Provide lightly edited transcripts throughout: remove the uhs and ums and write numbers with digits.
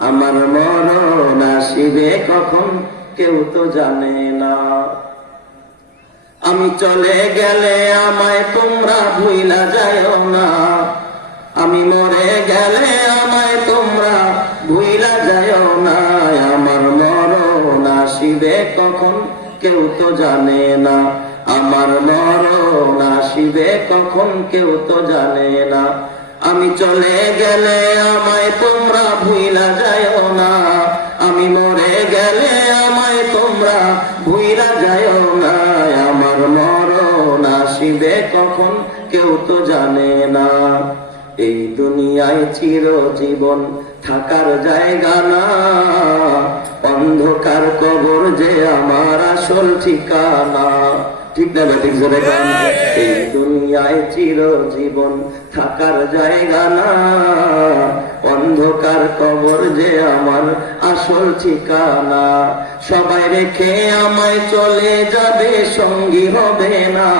আমার মরণ আসিবে কখন কেউ তো জানে না। আমি চলে গেলে আমায় তোমরা ভুইলা যাও না, আমি মরে গেলে আমায় তোমরা ভুইলা যাও না। আমার মরণ আসিবে কখন কেউ তো জানে না, আমার মরণ আসিবে কখন কেউ তো জানে না। আমি চলে গেলে আমায় তোমরা ভুইলা যাও না, আমি মরে গেলে আমায় তোমরা ভুইলা যাও না। আমার মরণ আসিবে কখন কেউ তো জানে না। এই দুনিয়ায় চিরজীবন থাকার জায়গা না, অন্ধকার কবর যে আমার আসল ঠিকানা। ঠিক না ঠিক জোরে গান। এই দুনিয়ায় চিরজীবন থাকার জায়গা না, অন্ধকার কবর যে আমার আসল ঠিকানা। সবাই রেখে আমায় চলে যাবে, সঙ্গী হবে না,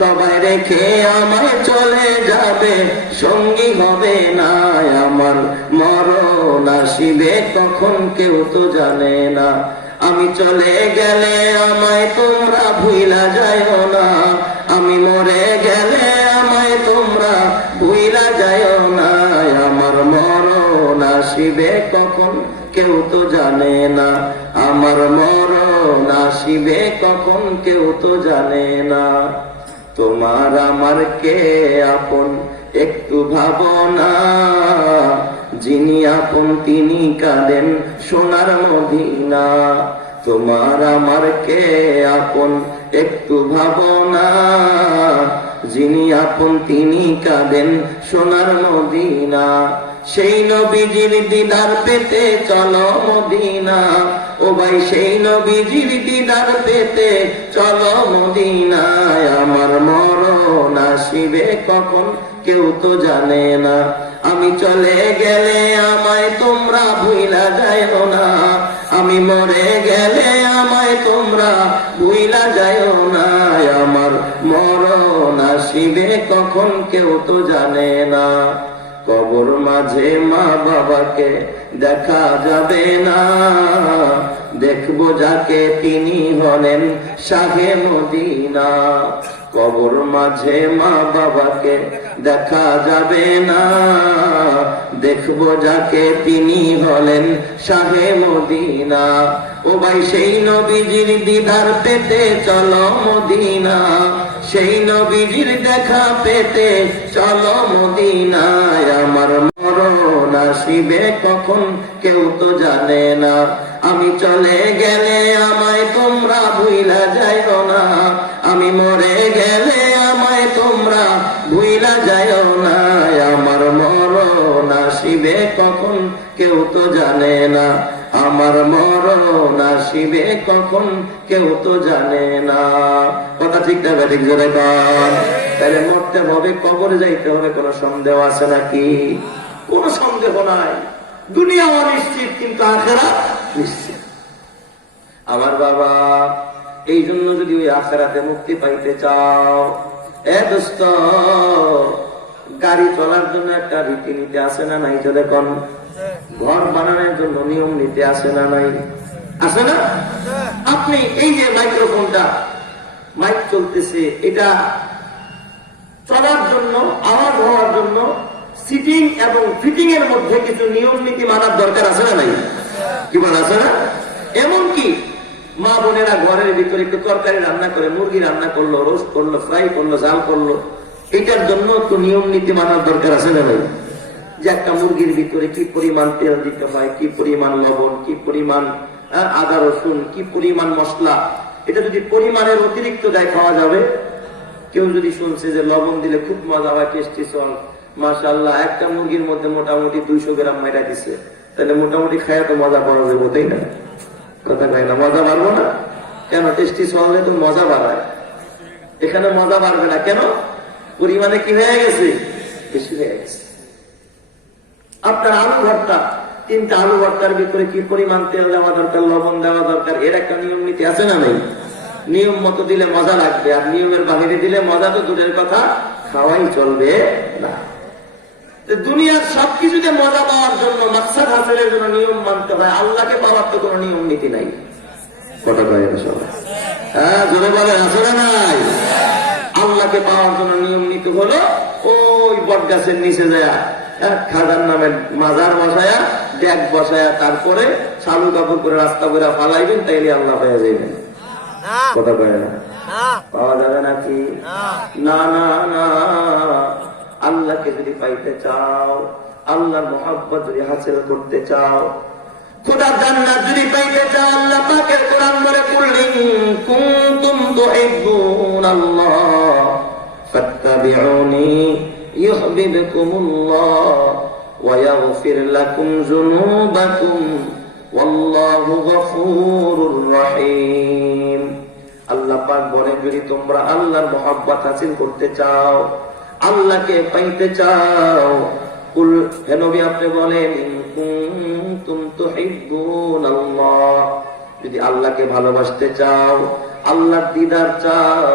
সবাই রেখে আমায় চলে যাবে, সঙ্গী হবে না। আমার মরণ আসিবে কখন কেউ তো জানে না, আমি চলে গেলে আমায় তোমরা ভুইলা যাও না, আমি মরে গেলে আমায় তোমরা ভুইলা যাও না। আমার মরণ আসিবে কখন কেউ তো জানে না, আমার মরণ আসিবে কখন কেউ তো জানে না। তোমার আমার কে আপন একটু ভাবনা, যিনি আপন তিনি কাঁদেন সোনার মদিনা। তোমার আমার কে আপন একটু ভাবনা, যিনি আপন তিনি কাঁদেন সোনার মদিনা। সেই নবীজির দিদার পেতে চলো মদিনা, ও ভাই সেই নবীজির দিদার পেতে চলো মদিনায়। আমার মরণ আসিবে কখন কেউ তো জানে না, আমি চলে গেলে আমায় তোমরা ভুইলা যাও না, আমি মরে গেলে আমায় তোমরা ভুইলা যাও না। আমার মরণ আসিবে কখন কেউ তো জানে না। কবর মাঝে মা বাবাকে দেখা যাবে না, দেখবো যাকে তিনি হলেন শাহে মদিনা। কবর মাঝে মা বাবাকে দেখা যাবে না, দেখবো যাকে তিনি হলেন শাহে মদিনা। ও ভাই সেই নবীজির দিদার পেতে চলো মদিনা, সেই নবীজির দেখা পেতে চলো মদিনায়। আমার মরণ আসিবে কখন কেউ তো জানে না, আমি চলে গেলে আমায় তোমরা ভুইলা যাও না, আমি মরে গেলে আমায় তোমরা ভুইলা যাও না। আমার মরণ আসিবে কখন কেউ তো জানে না, আমার মরণ আসিবে কখন কেউ তো জানে না। কথা ঠিক না ঠিক জোরে বল। তাহলে মরতে হবে, কবরে যাইতে হবে, কোনো সন্দেহ আছে নাকি? কোনো সন্দেহ নাই। দুনিয়া অনিশ্চিত কিন্তু আখিরাত নিশ্চিত। আমার বাবা, এই জন্য যদি ওই আখিরাতে মুক্তি পাইতে চাও, এ দোস্ত, গাড়ি চলার জন্য একটা রীতিনীতি আছে না নাই? তো দেখুন, ঘর বানানোর জন্য নিয়ম নীতি আছে না নাই? আছে না? আপনি এই যে মাইক্রোফোনটা, মাইক চলতেছে, এটা চলার জন্য, আওয়াজ হওয়ার জন্য সিটিং এবং ফিটিং এর মধ্যে কিছু নিয়ম নীতি মানার দরকার আছে না নাই? কি বল আছে না? এমনকি মা বোনেরা ঘরের ভিতরে একটু তরকারি রান্না করে, মুরগি রান্না করলো, রোস্ট করলো, ফ্রাই করলো, জাল করলো, এটার জন্য তো নিয়ম নীতি মানার দরকার আছে না নাই? যে একটা মুরগির ভিতরে কি পরিমাণ তেল দিতে হয়, কি পরিমাণ লবণ, কি পরিমাণ আদা রসুন, কি পরিমাণ মশলা, এটা যদি পরিমাণের অতিরিক্ত দেয় খাওয়া যাবে? কেউ যদি শুনছে যে লবণ দিলে খুব মজা হয়, টেস্টি সল, মাশাআল্লাহ, একটা মুরগির মধ্যে মোটামুটি 200 গ্রাম মাইরা দিছে, তাহলে মোটামুটি খায়া তো মজা পাওয়া যাবে, তাই না? কথা কয় না? মজা বাড়বো না কেন? টেস্টি সলে তো মজা বাড়ায়, এখানে মজা বাড়বে না কেন? পরিমাণে কি হয়ে গেছে? বেশি হয়ে গেছে। আপনার আলু ভর্তা, 3টা আলু ভর্তার ভিতরে কি পরিমাণ তেল দেওয়া দরকার, লবণ দেওয়া দরকার, এর একটা নিয়ম নীতি আছে না নাই? নিয়ম মতো দিলে মজা লাগবে, আর নিয়মের বাহিরে দিলে মজা তো দূরের কথা, খাওয়াই চলবে না। দুনিয়ার সবকিছুতে মজা পাওয়ার জন্য, মাকসাদ হাসিলের জন্য নিয়ম মানতে হয়, আল্লাহকে পাওয়ার তো কোনো নিয়ম নীতি নাই। কথা কয় না সবাই? হ্যাঁ, জোরে বলেন, আছে না নাই? আল্লাহকে পাওয়ার জন্য নিয়ম নীতি হলো ওই বট গাছের নিচে যায় খাজার নামে মাজার বসায়া, ড্যাগ বসায়া, তারপরে চালু কাপড় করে রাস্তা করে ফালাইবেন, তাইলে আল্লাহ পেয়ে যাবেন। কথা কয় না? পাওয়া যাবে নাকি? না না না। আল্লাহকে যদি পাইতে চাও, আল্লাহর মহব্বত যদি হাসিল করতে চাও, খোদার জান্নাত যদি পাইতে চাও, আল্লাহ পাকের কোরআন বলে, কুল ইন কুনতুম তুহিব্বুনাল্লাহ ফাত্তাবিউনি ইউহিব্বুকুমুল্লাহ ওয়া ইয়াগফির লাকুম যুনুবাকুম ওয়াল্লাহু গফুরুর রহিম। আল্লাহ পাক বলেন, যদি তোমরা আল্লাহর মহব্বত হাসিল করতে চাও, আল্লাহকে পাইতে চাও, কুল, হে নবী আপনি বলেন, কুনতুম তুহিব্বুনাল্লাহ, যদি আল্লাহকে ভালোবাসতে চাও, আল্লাহর দিদার চাও,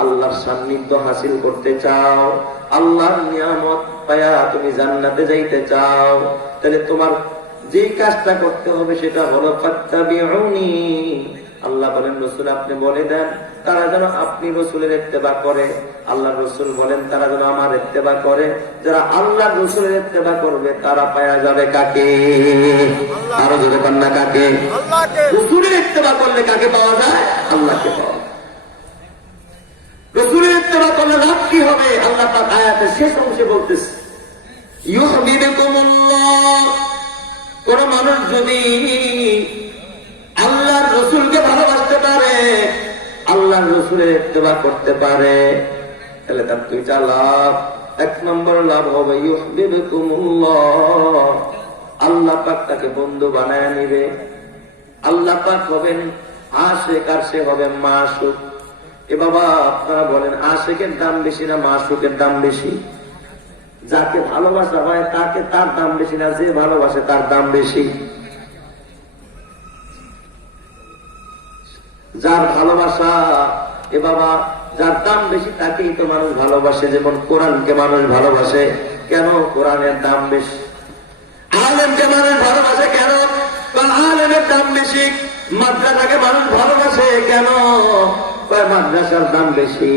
আল্লাহর সান্নিধ্য হাসিল করতে চাও, আল্লাহর নিয়ামত পায়া তুমি জান্নাতে যাইতে চাও, তাহলে তোমার যে কাজটা করতে হবে সেটা হলো ফাত্তাবিউনি। আল্লাহ বলেন, রসুল আপনি বলে দেন তারা যেন আপনি রসুলের ইত্তেবা করে। আল্লাহ রসুল বলেন তারা যেন আমার ইত্তেবা করে। যারা আল্লাহ রসুলের ইত্তেবা করবে তারা পাওয়া যাবে কাকে? আরো যদি কন্যা কাকে? রসুলের ইত্তেবা করলে কাকে পাওয়া যায়? আল্লাহকে পাওয়া যায়। রসুলের ইত্তেবা করলে লাভ কি হবে? আল্লাহ পাক আয়াতের শেষ অংশে বলতেছে, ইউহিব্বুকুমুল্লাহ। কোন মানুষ যদি আল্লাহর রসুলকে ভালোবাসতে পারে, আল্লাহর রসুলের ইত্তেবা করতে পারে, তাহলে তার দুইটা লাভ। এক নম্বর লাভ হবে ইউহিব্বুকুমুল্লাহ, আল্লাহ পাক তাকে বন্ধু বানায় নিবে। আল্লাহ পাক হবেন আশিক আর সে হবে মাশুক। এ বাবা, আপনারা বলেন আশিকের দাম বেশি না মাশুকের দাম বেশি? যাকে ভালোবাসা হয় তাকে তার দাম বেশি না যে ভালোবাসে তার দাম বেশি? যার ভালোবাসা, এ বাবা, যার দাম বেশি তাকেই তো মানুষ ভালোবাসে। যেমন কোরআনকে মানুষ ভালোবাসে, কেন? কোরআনের দাম বেশি। আলেমকে মানুষ ভালোবাসে, কেন? আলেমের দাম বেশি। মাদ্রাসাকে মানুষ ভালোবাসে, কেন? মাদ্রাসার দাম বেশি।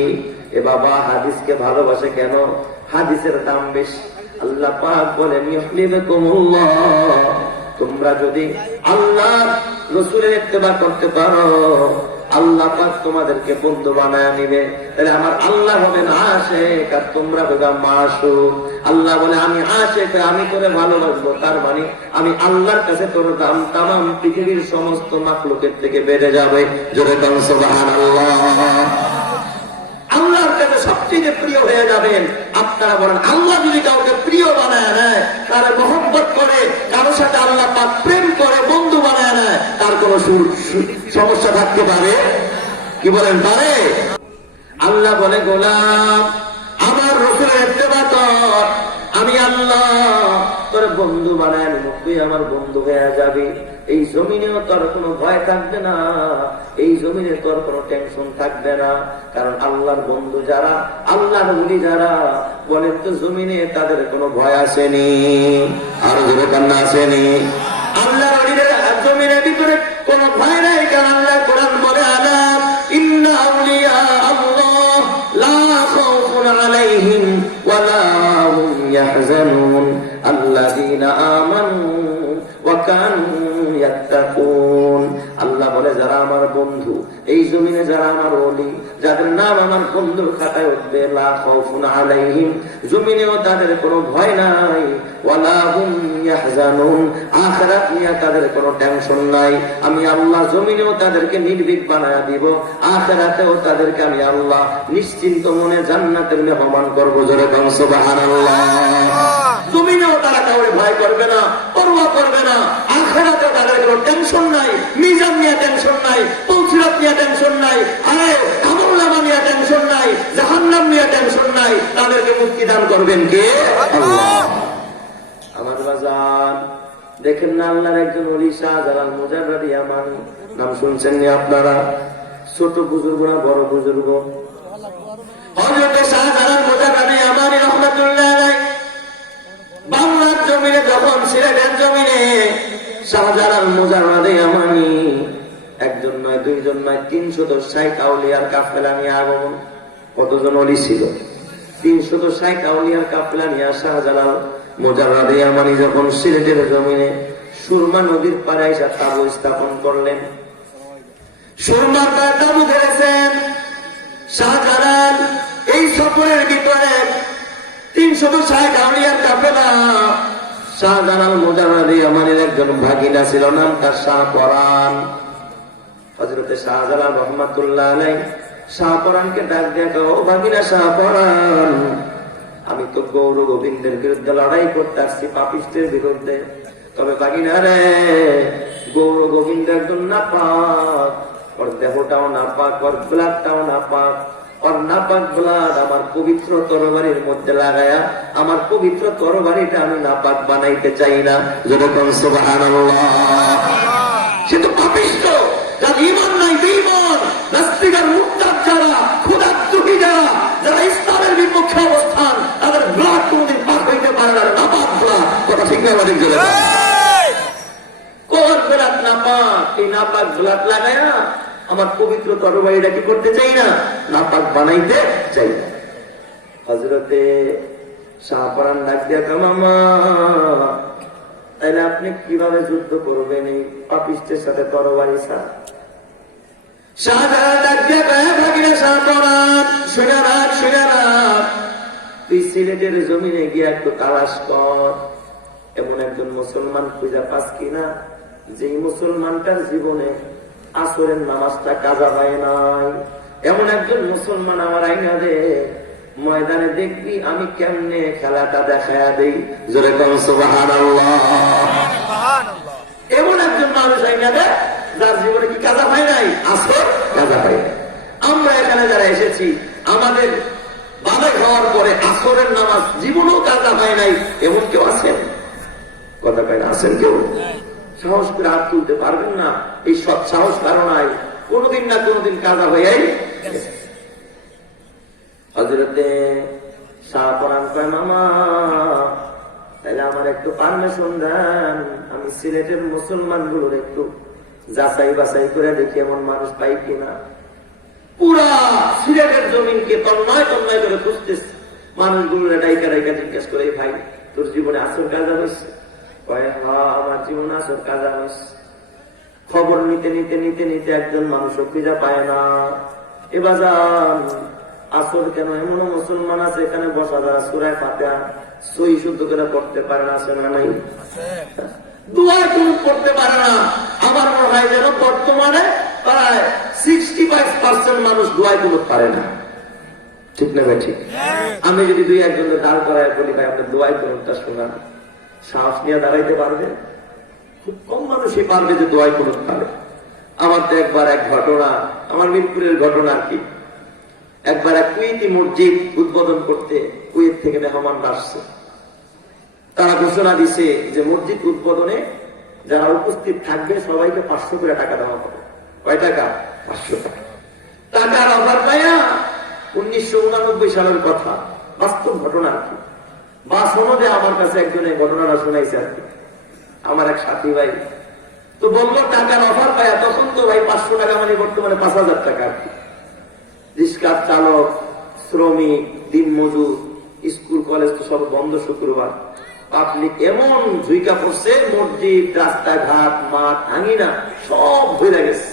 এ বাবা, হাদিসকে ভালোবাসে, কেন? হাদিসের দাম বেশি। আল্লাহ পাক বলেন, ইউহিব্বুকুমুল্লাহ, তোমরা যদি আল্লাহ রসুলের ইত্তেবা করতে পারো, আল্লাহ পাক তোমাদেরকে বন্ধু বানায় নিবে। তাহলে আমার আল্লাহ হবেন আশিক আর তোমরা হবে মাশুক। আল্লাহ বলে, আমি আশিক, আমি তোরে ভালোবাসবো, তার মানে আমি আল্লাহর কাছে তোর দাম তামাম পৃথিবীর সমস্ত মাখলুকের থেকে বেড়ে যাবে। জোরে বলেন সুবহানাল্লাহ। আল্লাহর কাছে সবচেয়ে প্রিয় হয়ে যাবেন। আপনারা বলেন, আল্লাহ যদি কাউকে প্রিয় বানায় নেয়, তার মহব্বত করে, কারো সাথে আল্লাহ পাক প্রেম করে বন্ধু বানায় নেয়, তার কোন সমস্যা থাকতে পারে? কি বলেন, পারে? আল্লাহ বলে, গোলাম আমার রসুলের ইত্তেবা কর, আমি আল্লাহ তোর বন্ধু বানায় নিব, তুই আমার বন্ধু হয়ে যাবি। এই জমিনেও তোর কোনো ভয় থাকবে না, এই জমিনে তোর কোনো টেনশন থাকবে না। কারণ আল্লাহর বন্ধু যারা, আল্লাহর ওলি যারা, বলেন তো জমিনে তাদের কোনো ভয় আসেনি? আর যদি কান্না আসেনি? আল্লাহর ওলিদের জমিনের ভিতরে কোনো ভয় নাই। কারণ আল্লাহ কোরআন বলে, আলা ইন্না আউলিয়া আল্লাহ লা খাউফুন আলাইহিম ওয়া লা হুম ইয়াহজানুন আল্লাযীনা আমানু ওয়া কানু ইয়াত্তাকুন। আল্লাহ বলে, যারা আমার বন্ধু, এই জমিনে যারা আমার ওলি, যাদের নাম আমার বন্ধুর খাতায় উঠবে, লা খাউফুন আলাইহিম, জমিনেও তাদের কোনো ভয় নাই, ওয়া লা হুম ইয়াহজানুন, আখিরাত নিয়ে তাদের কোনো টেনশন নাই। আমি আল্লাহ জমিনেও তাদেরকে নির্ভীক বানায়া দিব, আখিরাতেও তাদেরকে আমি আল্লাহ নিশ্চিন্ত মনে জান্নাতের মেহমান করব। জোরে বলেন সুবহানাল্লাহ। জমিনেও তারা কাউরে ভয় করবে না, পরোয়া করবে না, আখিরাতে তাদের কোনো টেনশন নাই, মিজান নিয়ে টেনশন নাই, পৌঁছিরাত নিয়ে টেনশন নাই, আরে আমলনামা নিয়ে টেনশন নাই, জাহান্নাম নিয়ে টেনশন নাই। তাদেরকে মুক্তি দান করবেন কে? আল্লাহ। আমার বাজান, দেখেন না আল্লাহর একজন ওলি শাহজালাল মুজাদ্দিদ ইয়ামানি, নাম শুনছেন নি আপনারা? ছোট বুজুর্গ না বড় বুজুর্গ? হযরত শাহজালাল মুজাদ্দিদ ইয়ামানি রাহমাতুল্লাহ আলাইহি যখন সিলেটের জমিনে শাহজালাল মুজাররাদে ইয়ামানি একজন নয়, দুইজন নয়, 360 আউলিয়ার কাফেলা নিয়ে আগমন। কতজন ওলি ছিল? 360 আউলিয়ার কাফেলা নিয়ে শাহজালাল মুজাররাদে ইয়ামানি যখন সিলেটের জমিনে সুরমা নদীর পাড়ে এসে তাবু স্থাপন করলেন। সুরমার পাড়ে তাবু ধরেছেন শাহজালাল। এই সফরের ভিতরে 360 আউলিয়ার কাফেলা। শাহজালাল মুজাররাদে ইয়ামানির একজন ভাগিনা ছিল, নাম তার শাহপরান। হযরতে শাহজালাল রহমাতুল্লাহ আলাইহি শাহপরানকে ডাক দিয়ে কও, ও ভাগিনা শাহপরান, আমি তো গৌর গোবিন্দের বিরুদ্ধে লড়াই করতে আসছি, পাপিষ্টের বিরুদ্ধে। তবে ভাগিনা রে, গৌর গোবিন্দ একজন নাপাক, ওর দেহটাও নাপাক, ওর ব্লাডটাও নাপাক। ওর নাপাক ব্লাড আমার পবিত্র তরবারির মধ্যে লাগায়া আমার পবিত্র তরবারিটা আমি নাপাক বানাইতে চাই না। যেরকম সুবহানাল্লাহ। সে তো পাপিষ্ঠ, যার ঈমান নাই, বেঈমান, নাস্তিক আর মুরতাদ যারা, খোদাদ্রোহী যারা, যারা ইসলামের বিপক্ষে অবস্থান, তাদের ব্লাড কোনদিন পাক হইতে পারে না। নাপাক ব্লাড, কথা ঠিক না? ঠিক জোরে কোন ব্লাড নাপাক? এই নাপাক ব্লাড লাগায়া আমার পবিত্র তরবারিটা কি করতে চাই না, নাপাক বানাইতে চাই না। হযরতে শাহপরান ডাক দিয়া কয়, মামা তাইলে আপনি কিভাবে যুদ্ধ করবেন এই পাপিষ্টের সাথে তরবারি ছাড়া? শাহজালাল ডাক দিয়া কয়, ভাগিনা শাহপরান, শুনে রাখ, শুনে রাখ, তুই সিলেটের জমিনে গিয়ে একটু তালাশ কর, এমন একজন মুসলমান খুঁজে পাস কিনা যেই মুসলমানটার জীবনে আসরের নামাজটা কাজা হয় নাই। এমন একজন মুসলমান আমার আইনা দে, ময়দানে দেখবি আমি কেমনে খেলাটা দেখায়া দেই। জোরে কোন সুবহানাল্লাহ। এমন একজন মানুষ আইনা দে যার জীবনে কি কাজা হয় নাই, আসর কাজা হয় নাই। আমরা এখানে যারা এসেছি, আমাদের বাধা হওয়ার পরে আসরের নামাজ জীবনেও কাজা হয় নাই, এমন কেউ আছেন? কথা কয় না, আছেন কেউ? সাহস করে হাত তুলতে পারবেন না? এই সৎ সাহস ধারণায় কোনদিন না কোনদিন কাজা হয়ে হযরতে শাহপরান কয়, মামা তাহলে আমার একটু পারমিশন দেন, আমি সিলেটের মুসলমান গুলোর একটু যাচাই বাছাই করে দেখি এমন মানুষ পাই কিনা। পুরা সিলেটের জমিনকে তন্ময় তন্ময় করে খুঁজতেছে, মানুষগুলো ডাইকা ডাইকা জিজ্ঞেস করে, ভাই তোর জীবনে আসল কাজা হয়েছে? কয়, হ্যাঁ আমার জীবন আসল কাজা হয়েছে। খবর নিতে নিতে নিতে নিতে একজন মানুষ খুঁজে পায় না। এবার আসর কেন? এমন মুসলমান আছে এখানে বসা, যারা সূরা ফাতিহা সহি শুদ্ধ করে পড়তে পারে না, আছে না নাই? দোয়া কুনুত পড়তে পারে না। আমার মনে হয় যেন বর্তমানে প্রায় 65% মানুষ দোয়া কুনুত পারে না। ঠিক না ভাই? ঠিক। আমি যদি দুই একজনের দাঁড় করায় বলি, ভাই আপনি দোয়া কুনুতটা শোনান, সাহস নিয়ে দাঁড়াইতে পারবে? খুব কম মানুষই পারবে যে দোয়া কুনুত পারে। আমার তো একবার এক ঘটনা, আমার মিরপুরের ঘটনা আর কি। একবার এক কুয়েতি মসজিদ উদ্বোধন করতে কুয়েত থেকে মেহমান আসছে। তারা ঘোষণা দিছে যে মসজিদ উদ্বোধনে যারা উপস্থিত থাকবে সবাইকে 500 করে টাকা দেওয়া হবে। কয় টাকা? 500 টাকা। টাকার অভাব পাইয়া 1989 সালের কথা, বাস্তব ঘটনা আর কি। বা সনদে আমার কাছে একজনে ঘটনাটা শোনাইছে আর কি, আমার এক সাথী ভাই। তো বললো টাকার অফার পায়া, তখন তো ভাই 500 টাকা মানে বর্তমানে 5000 টাকা আর কি। রিক্সার চালক, শ্রমিক, দিন মজুর, স্কুল কলেজ তো সব বন্ধ শুক্রবার। পাবলিক এমন ঝুইকা পড়ছে, মসজিদ, রাস্তাঘাট, মাঠ, আঙিনা সব ভরে গেছে।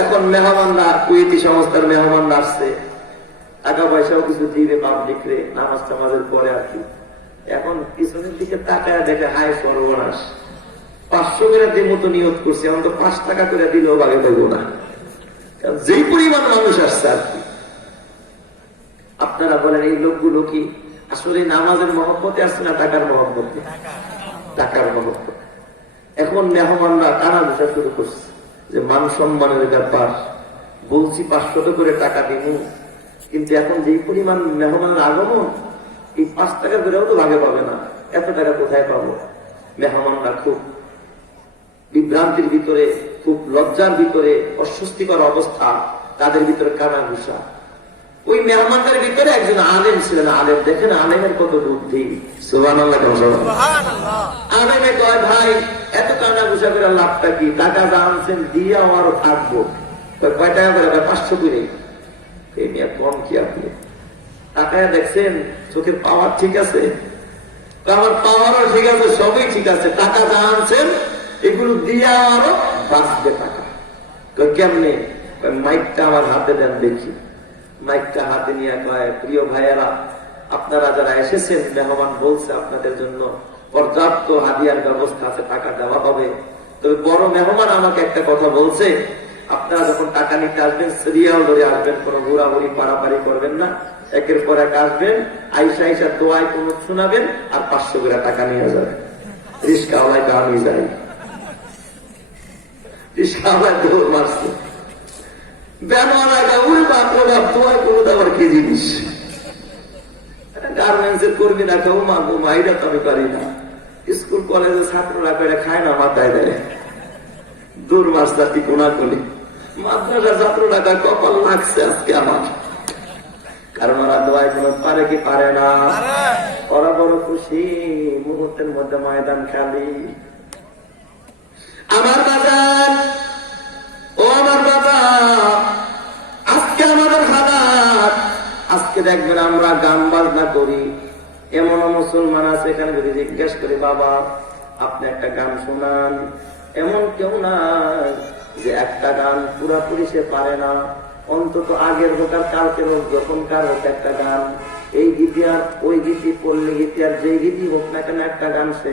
এখন মেহমানরা, কুয়েতি সংস্থার মেহমানরা আসছে, টাকা পয়সাও কিছু দিবে পাবলিক রে নামাজ টামাজের পরে আর কি। এখন পিছনের দিকে তাকায় দেখে, হায় সর্বনাশ, 500 করে দিন মতো নিয়ত করছে, এখন তো 5 টাকা করে দিলেও বাগে দেবো না। যেই পরিমাণ মানুষ আসছে আর কি। আপনারা বলেন এই লোকগুলো কি আসলে নামাজের মহব্বতে আসছে না টাকার মহব্বতে? টাকার মহব্বত। এখন মেহমানরা টানা বিষয় শুরু করছে যে মান সম্মানের ব্যাপার, বলছি 500 করে টাকা দিব, কিন্তু এখন যেই পরিমাণ মেহমানের আগমন, এই 5 টাকা করেও তো ভাগে পাবে না, এত টাকা কোথায় পাবো? মেহমানরা খুব বিভ্রান্তির ভিতরে, খুব লজ্জার ভিতরে, অস্বস্তিকর অবস্থা, তাদের ভিতরে কানা ঘুষা। ওই মেহমানদের ভিতরে একজন আলেম ছিলেন। আলেম দেখেন আলেমের কত বুদ্ধি, সুবহানাল্লাহ। আলেমে কয় ভাই এত কানা ঘুষা করে লাভটা কি, টাকা যা আনছেন দিয়ে আমারও থাকবো। কয় টাকা করে? 500 করে। এই নিয়ে কম কি আপনি? টাকায় দেখছেন চোখের পাওয়ার ঠিক আছে, আমার পাওয়ারও ঠিক আছে, সবই ঠিক আছে, টাকা যা আনছেন এগুলো দিয়ে আমারও বাঁচবে টাকা। কেমনে? মাইকটা আমার হাতে দেন দেখি। মাইকটা হাতে নিয়ে কয়, প্রিয় ভাইয়েরা, আপনারা যারা এসেছেন, মেহমান বলছে আপনাদের জন্য পর্যাপ্ত হাদিয়ার ব্যবস্থা আছে, টাকা দেওয়া হবে। তবে বড় মেহমান আমাকে একটা কথা বলছে, আপনারা যখন টাকা নিতে আসবেন সিরিয়াল ধরে আসবেন, কোনো ঘোরাঘুরি পাড়াপাড়ি করবেন না, একের পর এক আসবেন, আইসা আইসা দোয়ায় কোন শোনাবেন আর 500 করে টাকা নিয়ে যাবেন। রিস্কাওয়ালায় তো আমি যাই, রিস্কাওয়ালায় দৌড় মারছে, গার্মেন্টসের কর্মী না কেউ মাগো মাইরা তো আমি পারি না। স্কুল কলেজের ছাত্ররা করে খায় না, মাথায় দেয় দূর মাস্টারটি কোনা করি। মাদ্রাসা ছাত্ররা কপাল লাগছে আজকে আমার, কারণ ওরা দোয়াই কোনো পারে কি পারে না। ওরা বড় খুশি, মুহূর্তের মধ্যে ময়দান খালি। আমার বাজার, ও আমার বাবা, আজকে আমাদের হালাত, আজকে দেখবেন আমরা গান বাজনা করি। এমন মুসলমান আছে এখানে যদি জিজ্ঞেস করি বাবা আপনি একটা গান শোনান, এমন কেউ নাই যে একটা গান পুরাপুরি সে পারে না। অন্তত আগের হোক আর কালকের হোক, যখনকার হোক একটা গান, এই গীতি আর ওই গীতি, পল্লী গীতি আর যে গীতি হোক না কেন, একটা গান সে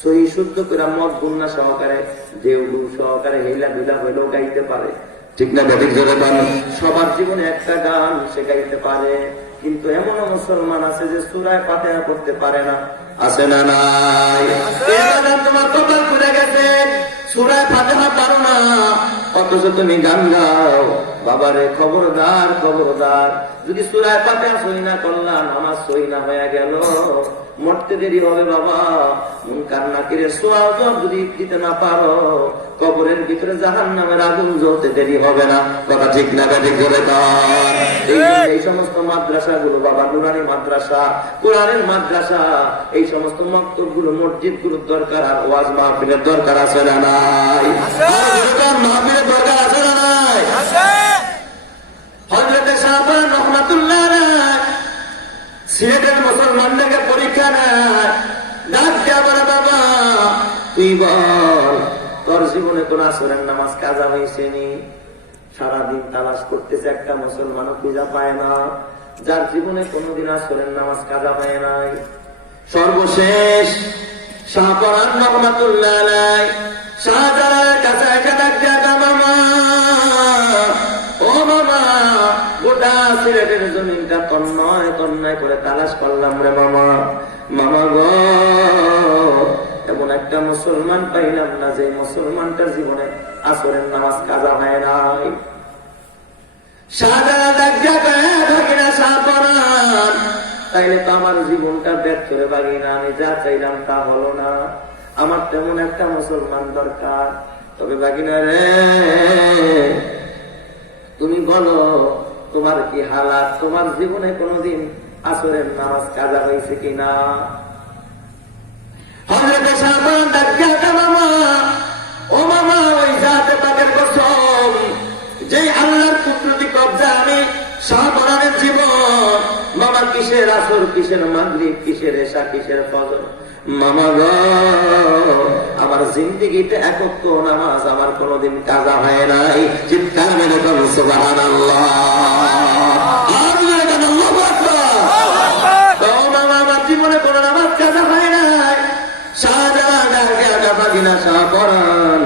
সহি শুদ্ধ করে মদ গুন্না সহকারে, দেউলু সহকারে, হেলা বিলা হইলেও গাইতে পারে। ঠিক না ব্যাটিক জোরে গান? সবার জীবনে একটা গান সে গাইতে পারে। কিন্তু এমন মুসলমান আছে যে সূরা ফাতিহা পড়তে পারে না, আছে না নাই? তোমার কপাল খুলে গেছে, সূরা ফাতিহা পারো না, অথচ তুমি গান গাও। বাবারে খবরদার, খবরদার, যদি সূরা ফাতিহা সহি না করলা, নামাজ সহি না হয়ে গেল, মরতে দেরি হবে বাবা। মুনকার নাকিরের সওয়াব যদি দিতে না পারো, কবরের ভিতরে জাহান্নামের আগুন জ্বলতে দেরি হবে না। কথা ঠিক না ঠিক করে দাও। এই সমস্ত মাদ্রাসা গুলো বাবা, নুরানি মাদ্রাসা, কোরআনের মাদ্রাসা, এই সমস্ত মক্তব গুলো, মসজিদ গুলোর দরকার, আর ওয়াজ মাহফিলের দরকার আছে না নাই? মাহফিলের দরকার আছে না নাই? হযরত শাহবান রহমাতুল্লাহ আলাইহি সিলেটের মুসলমানদেরকে পরীক্ষা নেয়, ডাক দিয়া বলে বাবা তুই বল তোর জীবনে কোন আসরের নামাজ কাজা হয়েছে নি? সারাদিন তালাশ করতেছে, একটা মুসলমানও খুঁজা পায় না যার জীবনে কোনদিন আসরের নামাজ কাজা হয় নাই। সর্বশেষ শাহপরান রহমাতুল্লাহ আলাইহি শাহজালালের কাছে একটা ডাক দিয়া, মামা ও মামা, গোটা সিলেটের জমিনটা তন্ময় তন্ময় করে তালাশ করলাম রে মামা। মামা গো, এমন একটা মুসলমান পাইলাম না যে মুসলমানটার জীবনে আসরের নামাজ কাজা হয় নাই। শাহজালাল ডাক দিয়া ভাগিনা শাহপরান, তাইলে তো আমার জীবনটা ব্যর্থ রে ভাগিনা, আমি যা চাইলাম তা হলো না, আমার তেমন একটা মুসলমান দরকার। তবে ভাগিনা রে, তুমি বলো তোমার কি হালাত, তোমার জীবনে কোনদিন আসরের নামাজ কাজা হয়েছে কিনা? হযরত শাহজালাল ডাক দিয়া, মামা ও মামা, ওই জাতে পাকের কসম, যে আল্লাহর কুদরতি কবজা আমি শাহপরানের জীবন, মামা কিসের আসর, কিসের মাগরিব, কিসের এশা, কিসের ফজর, মামা গো আমার জিন্দেগিতে একত্র নামাজ আমার কোনদিন কাজা হয় নাই। চিৎকার মেরে বলুন সুবহানাল্লাহ। মামা আমার জীবনে কোন নামাজ কাজা হয় নাই। শাহজালাল ডাকা ভাগিনা শাহপরান,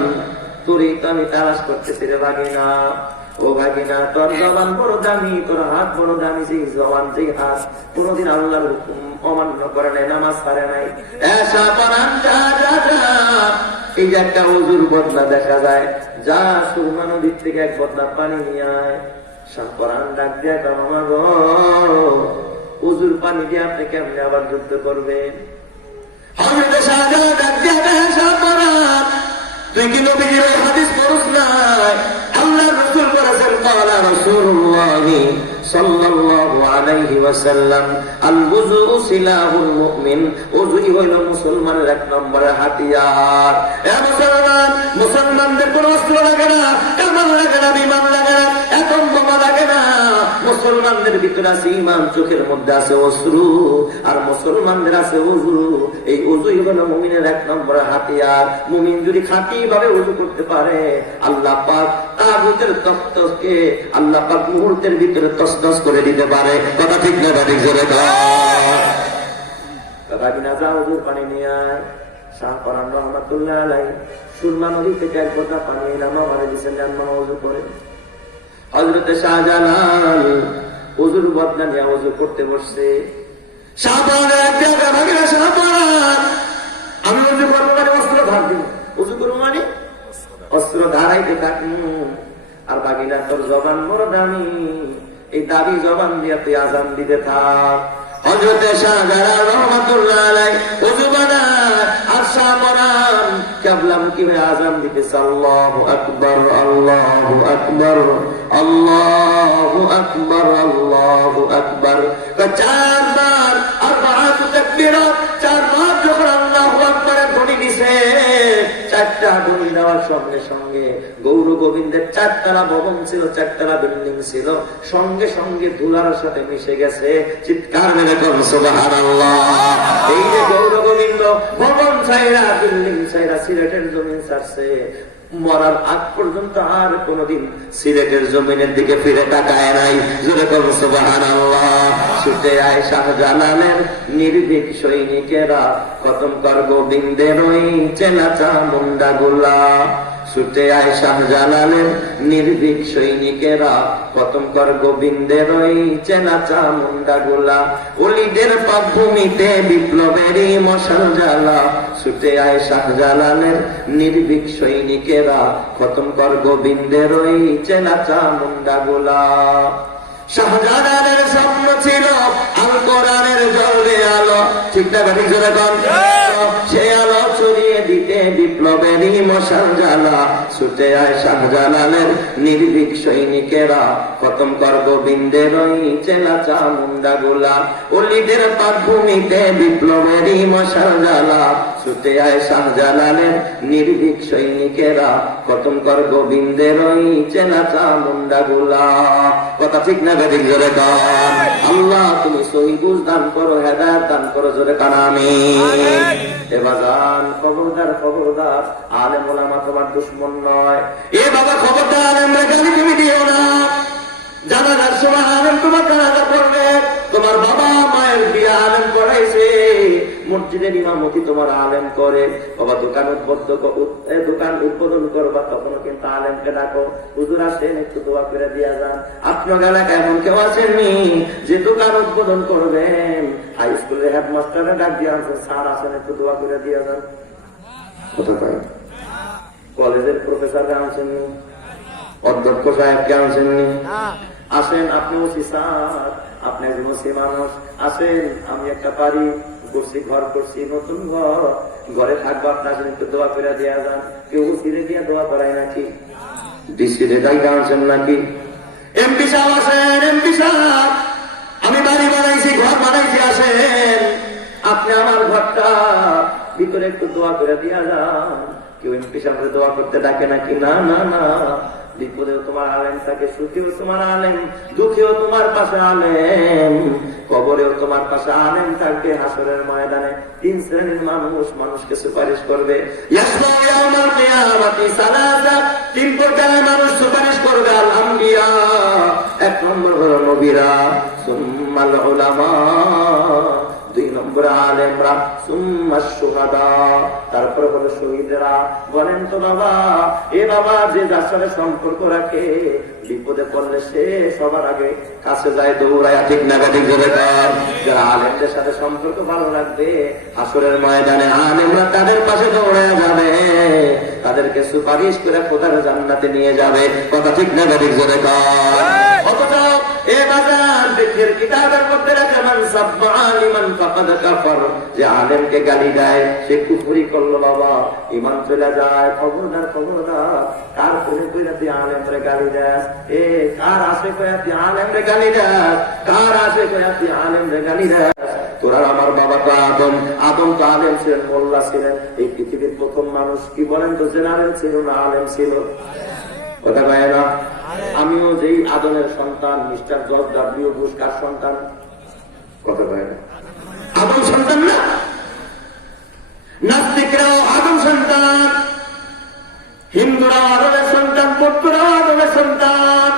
তোরই তো আমি তালাশ করতেছি রে ভাগিনা। ও ভাগিনা, তোর জবান বড় দামি, তোর হাত বড় দামি, যে জবান, যে হাত কোনদিন আল্লাহর হুকুম অমান্য করে নাই, নামাজ পারে নাই। এই যে একটা উজুর বদলা দেখা যায়, যা সুরমা নদীর থেকে এক বদলা পানি নিয়ে আয়। শাহপরান ডাক দিয়া, মামা গো, উজুর পানি দিয়ে আপনি কেমনে আবার যুদ্ধ করবেন? হযরত শাহজালাল ডাক দিয়া, শাহপরান তুই কি নবীর ওই হাদিস পড়ছ নাই? আল্লাহর রাসূল বলেছেন, ক্বালা রাসূলুল্লাহ সাল্লাল্লাহু আলাইহি ওয়াসাল্লাম, আল ওযু সিলাহুল মুমিন, ওযুই হইল মুসলমানের এক নম্বরের হাতিয়ার। এ মুসলমান, মুসলমানদের কোন অস্ত্র লাগে না, কামান লাগে না, বিমান লাগে না, এতম বোমা লাগে না। মুসলমানদের ভিতরে আছে ঈমান, চোখের মধ্যে আছে অশ্রু, আর মুসলমানদের আছে ওযু। এই ওযুই হলো মুমিনের এক নম্বরের হাতিয়ার। মুমিন যদি খাঁটি ভাবে ওযু করতে পারে, আল্লাহ পাক তাগুতের তখ্তকে আল্লাহ পাক মুহূর্তের ভিতরে তসনস করে দিতে পারে। কথা ঠিক না ঠিক জোরে কথা কিনা? যা ওযুর পানি নিয়ে আয়। শাহ পরান রহমাতুল্লাহ আলাইহি সুরমা নদী থেকে এক বোতল পানি এলাম, আমার দিচ্ছেন জানমান ওযু করে। হযরতে শাহজালাল ওযুর বদলা নিয়ে ওযু করতে বসছে। শাহজালাল এক জায়গা ভাগিনা, শাহজালাল আমি ওযু করবো মানে অস্ত্র ধার দিব, ওযু করবো মানে অস্ত্র ধারাইতে থাকি। আর বাগিনা তোর জবান বড় দামি, এই দাবি জবান দিয়ে তুই আজান দিতে থাক। হযরতে শাহজালাল রহমাতুল্লাহ আলাইহি ওযু বানায় আর শাহপরান কেবলাম কি হয়ে আজান দিতেছে, আল্লাহু আকবার, আল্লাহু আকবার, আল্লাহু আকবার, আল্লাহু আকবার। চারবার আরবাআতু তাকবীরাত, চারবার যখন আল্লাহু আকবারের ধ্বনি দিছে, চারটা ধ্বনি দেওয়ার সঙ্গে সঙ্গে গৌর গোবিন্দের চারতলা ভবন ছিল, চারতলা বিল্ডিং ছিল, সঙ্গে সঙ্গে ধুলার সাথে মিশে গেছে। চিৎকার মেরে করুন সুবহানাল্লাহ। এই যে গৌর গোবিন্দ ভবন ছাইরা, বিল্ডিং ছাইরা সিলেটের জমিন ছাড়ছে, মরার আগ পর্যন্ত আর কোনদিন সিলেটের জমিনের দিকে ফিরে তাকায় নাই। জোরে করুন সুবহানাল্লাহ। ছুটে আয় শাহজালালের নির্ভীক সৈনিকেরা, খতম কর গোবিন্দের ওই চেনাচা মুন্ডা গুলা। ছুটে আয় শাহজালালের নির্ভীক সৈনিকেরা, খতম কর গোবিন্দের ওই চেনাচা মুন্ডা গুলা। অলিদের পাপভূমিতে বিপ্লবেরই মশাল জ্বালা, ছুটে আয় শাহজালালের নির্ভীক সৈনিকেরা, খতম কর গোবিন্দের ওই চেনাচা মুন্ডা গুলা। শাহজালালের স্বপ্ন ছিল আল কোরআনের জ্বলবে আলো, ঠিক না ঠিক জোরে বল। সে আলো ছড়িয়ে দিতে বিপ্লবেরই মশাল জ্বালা, ছুটে আয় শাহজালালের নির্ভীক সৈনিকেরা, খতম কর গোবিন্দের ওই চেনাচা মুন্ডা গুলা। অলিদের পাকভূমিতে বিপ্লবেরই মশাল জ্বালা, ছুটে আয় শাহজালালের নির্ভীক সৈনিকেরা, খতম কর গোবিন্দের ওই চেনাচা মুন্ডা গুলা। কথা ঠিক না ঠিক জোরে কান? আল্লাহ তুমি সহি বুঝ দান করো, হেদায়েত দান করো, জোরে কান আমিন। এ বাজান খবরদার, খবরদার, আলেম ওলামা তোমার দুশমন নয়। এ বাবা খবরদার, আলেমরা গালি তুমি দিও না। জানাজার সময় আলেম তোমার জানাজা করবে, তোমার বাবা মায়ের বিয়ে আলেম করাইছে, মসজিদের ইমামতি তোমার আলেম করে, বাবা দোকান দোকান উদ্বোধন করবা, তখনও কিন্তু আলেমকে ডাকো, হুজুর আসেন একটু দোয়া করে দিয়া যান। আপনার এলাকায় এমন কেউ আসেননি যে দোকান উদ্বোধন করবেন, হাই স্কুলের হেডমাস্টারে ডাক দিয়ে আনছেন, স্যার আসেন একটু দোয়া করে দিয়া যান? কথা কয়। কলেজের প্রফেসরকে আনছেননি, অধ্যক্ষ সাহেবকে আনছেননি? আসেন আপনি ওসি স্যার, আপনি একজন ওসি মানুষ, আসেন আমি একটা বাড়ি করছি, ঘর করছি, নতুন ঘর, ঘরে থাকবো, আপনার একটু দোয়া করে দেওয়া যান। কেউ ওসিরে দিয়ে দোয়া করায় নাকি? ডিসিরে দায়িত্ব আনছেন নাকি? এমপি সাহেব আসেন, এমপি সাহেব আমি বাড়ি বানাইছি, ঘর বানাইছি, আসেন আপনি আমার ঘরটা ভিতরে একটু দোয়া করে দেওয়া যান। কেউ এমপি সাহেবের দোয়া করতে ডাকে নাকি? না না না। বিপদেও তোমার আলেম থাকে, সুখেও তোমার আলেম, দুঃখেও তোমার পাশে আলেম, কবরেও তোমার পাশে আলেম থাকবে। হাসরের ময়দানে তিন শ্রেণীর মানুষ মানুষকে সুপারিশ করবে। তিন প্রকারের মানুষ সুপারিশ করবে। আল আম্বিয়া, এক নম্বর হলো নবীরা, সুম্মাল উলামা, দুই নম্বর আলেমরা, সুম্মা শুহাদা, তারপর হলো শহীদরা। বলেন তো বাবা, এ বাবা যে যার সাথে সম্পর্ক রাখে, বিপদে পড়লে সে সবার আগে কাছে যায়, দৌড়ায়, ঠিক না ঠিক জোরে কর। যারা আলেমদের সাথে সম্পর্ক ভালো রাখবে, হাসরের ময়দানে আলেমরা তাদের পাশে দৌড়ায় যাবে, তাদেরকে সুপারিশ করে খোদার জান্নাতে নিয়ে যাবে। কথা ঠিক না ঠিক জোরে কর। অথচ এ বাজার ব্যক্তির কিতাবের মধ্যে রাখা মান সাব্বা আলিমান ফাকাদ কাফার, যে আলেমকে গালি দেয় সে কুফরি করলো বাবা, ঈমান চলে যায়। খবরদার খবরদার, কার কোনে কইরা তুই আলেমরে গালি দেস? এ কার আসে কইরা তুই আলেমরে গালি দেস? কার আসে কইরা তুই আলেমরে গালি দেস? তোরা আমার বাবা তো আদম, আদম তো আলেম ছিলেন, মোল্লা ছিলেন। এই পৃথিবীর প্রথম মানুষ কি বলেন তো জেনারেল ছিল না আলেম ছিল? কথা কয় না? আমিও যেই আদমের সন্তান, মিস্টার জর্জ ডব্লিউ বুশ কার সন্তান? কথা কয় না? আদম সন্তান না? নাস্তিকরাও আদম সন্তান, হিন্দুরাও আদমের সন্তান, বৌদ্ধরাও আদমের সন্তান।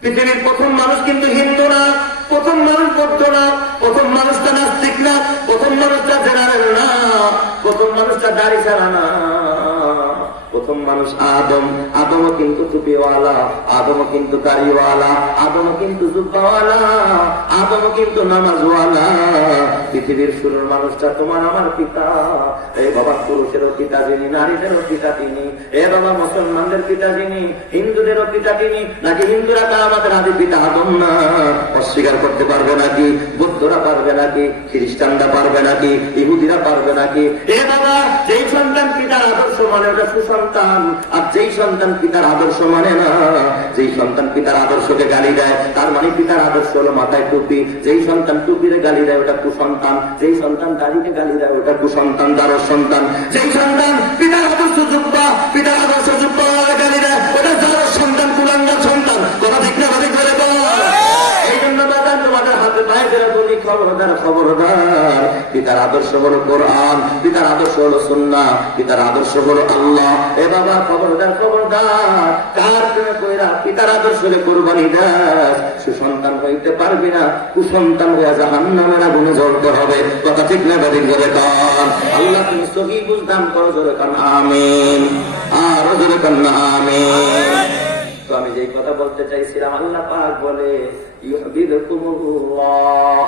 পৃথিবীর প্রথম মানুষ কিন্তু হিন্দু না, প্রথম মানুষ বৌদ্ধ না, প্রথম মানুষটা নাস্তিক না, প্রথম মানুষটা জেনারেল না, প্রথম মানুষটা দাড়ি ছাড়া না। প্রথম মানুষ আদম। আদমও কিন্তু টুপিওয়ালা, আদমও কিন্তু দাড়িওয়ালা, আদমও কিন্তু জুব্বাওয়ালা, আদমও কিন্তু নামাজওয়ালা। পৃথিবীর শুরুর মানুষটা তোমার আমার পিতা। এই বাবা, পুরুষেরও পিতা যিনি, নারীদেরও পিতা তিনি। এ বাবা, মুসলমানদের পিতা যিনি, হিন্দুদেরও পিতা তিনি। নাকি হিন্দুরা তা আমাদের আদি পিতা আদম না? অস্বীকার করতে পারবে নাকি? বৌদ্ধরা পারবে নাকি? খ্রিস্টানরা পারবে নাকি? ইহুদিরা পারবে নাকি? এ বাবা, যেই সন্তান পিতার আদর্শ মানে ওটা সুসন্তান, আর যেই সন্তান পিতার আদর্শ মানে না, যেই সন্তান পিতার আদর্শকে গালি দেয় তার মানে পিতার আদর্শ হলো মাথায় টুপি। যেই সন্তান টুপিরে গালি দেয় ওটা কুসন্তান, যেই সন্তান দাড়িকে গালি দেয় ওটা কুসন্তান, দারস সন্তান। যেই সন্তান পিতার আদর্শ জুব্বা, পিতার আদর্শ জুব্বা গালি দেয় ওটা দারস সন্তান, কুলাঙ্গার সন্তান। কথা ঠিক না? ঠিক করে বল। এই জন্য বাজান তোমাদের হাতে পায়ে ধরে বলি, খবরদার খবরদার। পিতার আদর্শ হলো কোরআন, পিতার আদর্শ হলো সুন্নাহ, পিতার আদর্শ হলো আল্লাহ। এ বাবা, খবরদার খবরদার। কার প্রেমে কইরা পিতার আদর্শে কোরবানি দাস, সুসন্তান হইতে পারবি না, কুসন্তান হইয়া জাহান্নামের আগুনে জ্বলতে হবে। কথা ঠিক না? ঠিক করে কান। আল্লাহ তুমি সহি বুঝদান করো, জোরে কান আমিন, আর জোরে কান আমিন। তো আমি যেই কথা বলতে চাইছিলাম, আল্লাহ পাক বলে ইউহিব্বুকুমুল্লাহ।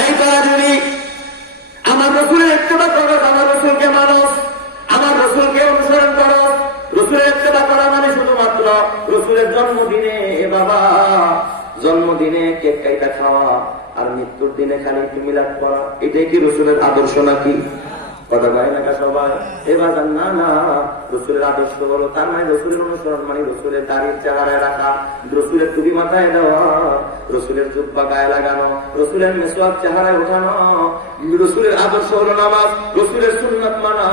এই তারা যদি আমার রাসূলের ইত্তেবা করো, আমার রাসূলকে মানো, আমার রাসূলকে অনুসরণ করো। রাসূলের ইত্তেবা করা মানে শুধুমাত্র রাসূলের জন্মদিনে বাবা, জন্মদিনে কেক কাইটা খাওয়া আর মৃত্যুর দিনে খালি মিলাদ করা, এটাই কি রাসূলের আদর্শ নাকি? কথা বলে না সবাই? এবার না না, রসুলের আদর্শ হলো তার মানে রসুলের অনুসরণ মানে রসুলের দাড়ির চেহারায় রাখা, রসুলের টুপি মাথায় দেওয়া, রসুলের জুব্বা গায়ে লাগানো, রসুলের মেসওয়াক চেহারায় ওঠানো। রসুলের আদর্শ হলো নামাজ, রসুলের সুন্নাত মানা।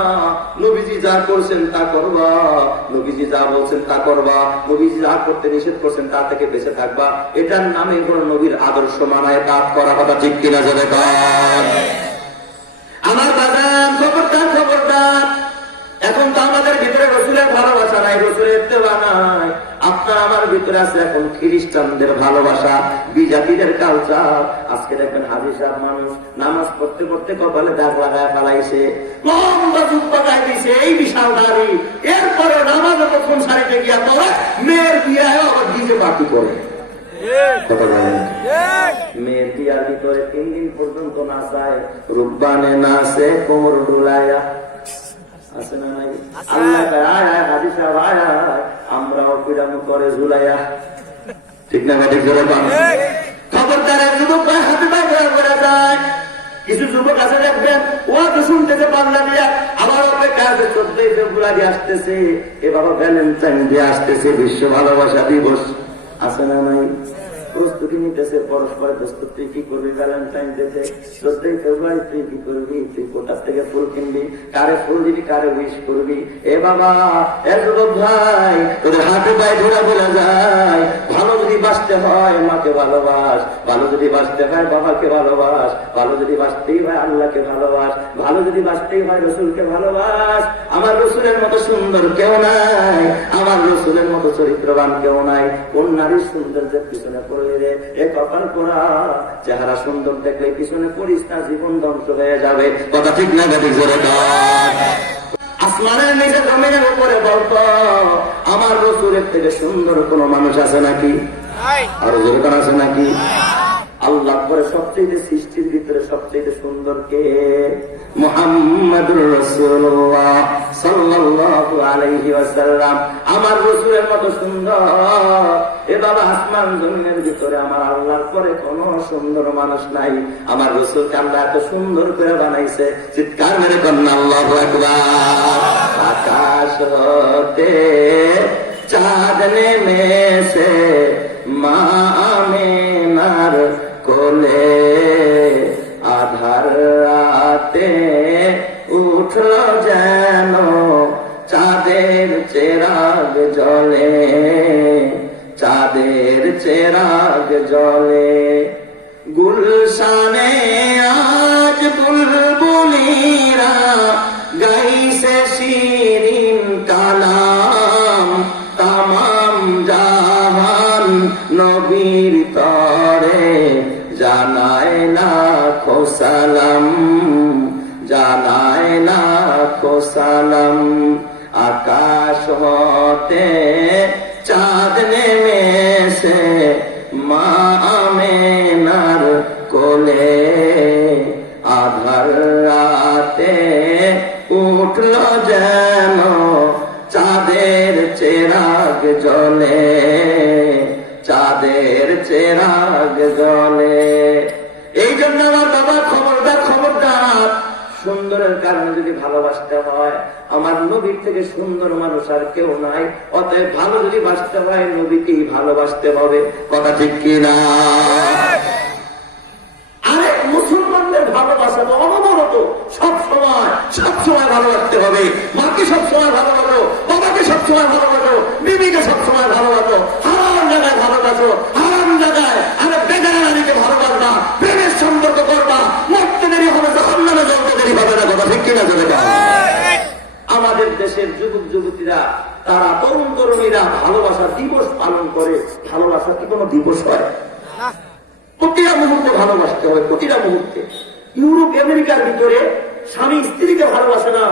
নবীজি যা করছেন তা করবা, নবীজি যা বলছেন তা করবা, নবীজি যা করতে নিষেধ করছেন তা থেকে বেঁচে থাকবা। এটার নামে হলো নবীর আদর্শ মানায় কাজ করা। কথা ঠিক কিনা? যাবে কাজ। আমার বাজান খবরদার খবরদার, এখন তো আমাদের ভিতরে রসুলের ভালোবাসা নাই, রসুলের ইত্তেবা নাই। আপনার আমার ভিতরে আছে এখন খ্রিস্টানদের ভালোবাসা, বিজাতিদের কালচার। আজকে দেখবেন হাজির সাহেব মানুষ নামাজ পড়তে পড়তে কপালে দাগ লাগায় ফেলাইছে, লম্বা জুব্বা গায়ে দিছে, এই বিশাল দাড়ি। এরপরে নামাজে প্রথম সারিতে গিয়া পড়ে, মেয়ের বিয়ায় আবার ডিজে পার্টি করে। মেয়ের বিয়ার ভিতরে 3 দিন পর্যন্ত নাচায়, রূপবানে নাচে কোমর ডুলাইয়া। আছে না নাই? আল্লাহ আয় আয় হাজি সাহেব আয় আয়, আমরাও পিরামু করে ঝুলাইয়া। ঠিক না? ঠিক করে খবরদারের যুবক হাতে পায়ে করে যায়। কিছু যুবক আছে দেখবেন ও তো শুনতেছে বাংলা দিয়া, আবার অপেক্ষা আছে 14 ফেব্রুয়ারি আসতেছে, এ বাবা ভ্যালেন্টাইন ডে আসতেছে, বিশ্ব ভালোবাসা দিবস। আছে না নাই? প্রস্তুতি নিতেছে পরস্পরের প্রস্তুতি। কি করবি ভ্যালেন্টাইন ডেতে? 14 ফেব্রুয়ারি তুই কি করবি? তুই কোটার থেকে ফুল কিনবি, কারে ফুল দিবি, কারে উইশ করবি। এ বাবা, এ যুবক ভাই, তোদের হাতে পায়ে ধরে বলে যায়, ভালো যদি বাঁচতে হয় মাকে ভালোবাস, ভালো যদি বাঁচতে হয় বাবাকে ভালোবাস, ভালো যদি বাঁচতেই হয় আল্লাহকে ভালোবাস, ভালো যদি বাঁচতেই হয় রসুলকে ভালোবাস। আমার রসুলের মতো সুন্দর কেউ নাই, আমার রসুলের মতো চরিত্রবান কেউ নাই। কোন নারীর সৌন্দর্যের পিছনে পড়ে রে এ কপাল পোড়া, চেহারা সুন্দর দেখলে পিছনে পড়িস না, জীবন ধ্বংস হয়ে যাবে। কথা ঠিক না? ঠিক জোরে কাজ। আসমানের নিচে জমিনের উপরে বলতো, আমার রসুলের থেকে সুন্দর কোন মানুষ আছে নাকি? আর জোরে কান আছে নাকি? আল্লাহ করে সবচেয়ে সৃষ্টির ভিতরে সবচেয়ে সুন্দর কে? মুহাম্মাদুর রাসূলুল্লাহ সাল্লাল্লাহু আলাইহি ওয়াসাল্লাম। আমার রাসূলের মতো সুন্দর এ বাবা আসমান জমিনের ভিতরে আমার আল্লাহর পরে কোন সুন্দর মানুষ নাই। আমার রাসূলকে আল্লাহ এত সুন্দর করে বানাইছে, চিৎকার মেরে কন্যা আল্লাহু আকবার। আকাশ হতে চাঁদ নেমেছে মা আমিনার কোলে, আধার রাতে উঠল যেন চাঁদের চেরাগ জ্বলে, চাঁদের চেরাগ জ্বলে। গুলশানে আজ বুলবুলিরা গাইছে শিরিন কালাম, তামাম জাহান নবীর তরে জানায় লাখো সালাম, জানায় লাখো সালাম। আকাশ হতে চাঁদ নেমেছে মা আমিনার কোলে, আধার রাতে উঠল যেন চাঁদের চেরাগ জ্বলে, চাঁদের চেরাগ জ্বলে। এই জন্য আমার বাবা খবরদার খবরদার, সুন্দরের কারণে যদি ভালোবাসতে হয়, আমার নবীর থেকে সুন্দর মানুষ আর কেউ নাই। অতএব ভালো যদি বাসতে হয় নবীকেই ভালোবাসতে হবে। কথা ঠিক কিনা? আরে মুসলমানদের ভালোবাসা তো অনবরত, সবসময় ভালোবাসতে হবে। মাকে সবসময় ভালোবাসো, বাবাকে সবসময় ভালোবাসো, বিবিকে সবসময় ভালোবাসো। হারাম জায়গায় ভালোবাসো, হারাম জায়গায় আরে বেগানা নারীকে ভালোবাসবা, প্রেমের সম্পর্ক করবা। মরতে দেরি হবে, জাহান্নামে জ্বলতে দেরি হবে না। কথা ঠিক কিনা? আমাদের দেশের যুবক যুবতীরা, তারা তরুণ তরুণীরা ভালোবাসা দিবস পালন করে। ভালোবাসা কি কোনো দিবস হয়? প্রতিটা মুহূর্তে ভালোবাসতে হয়, প্রতিটা মুহূর্তে। ইউরোপ আমেরিকার ভিতরে স্বামী স্ত্রীকে ভালোবাসে না,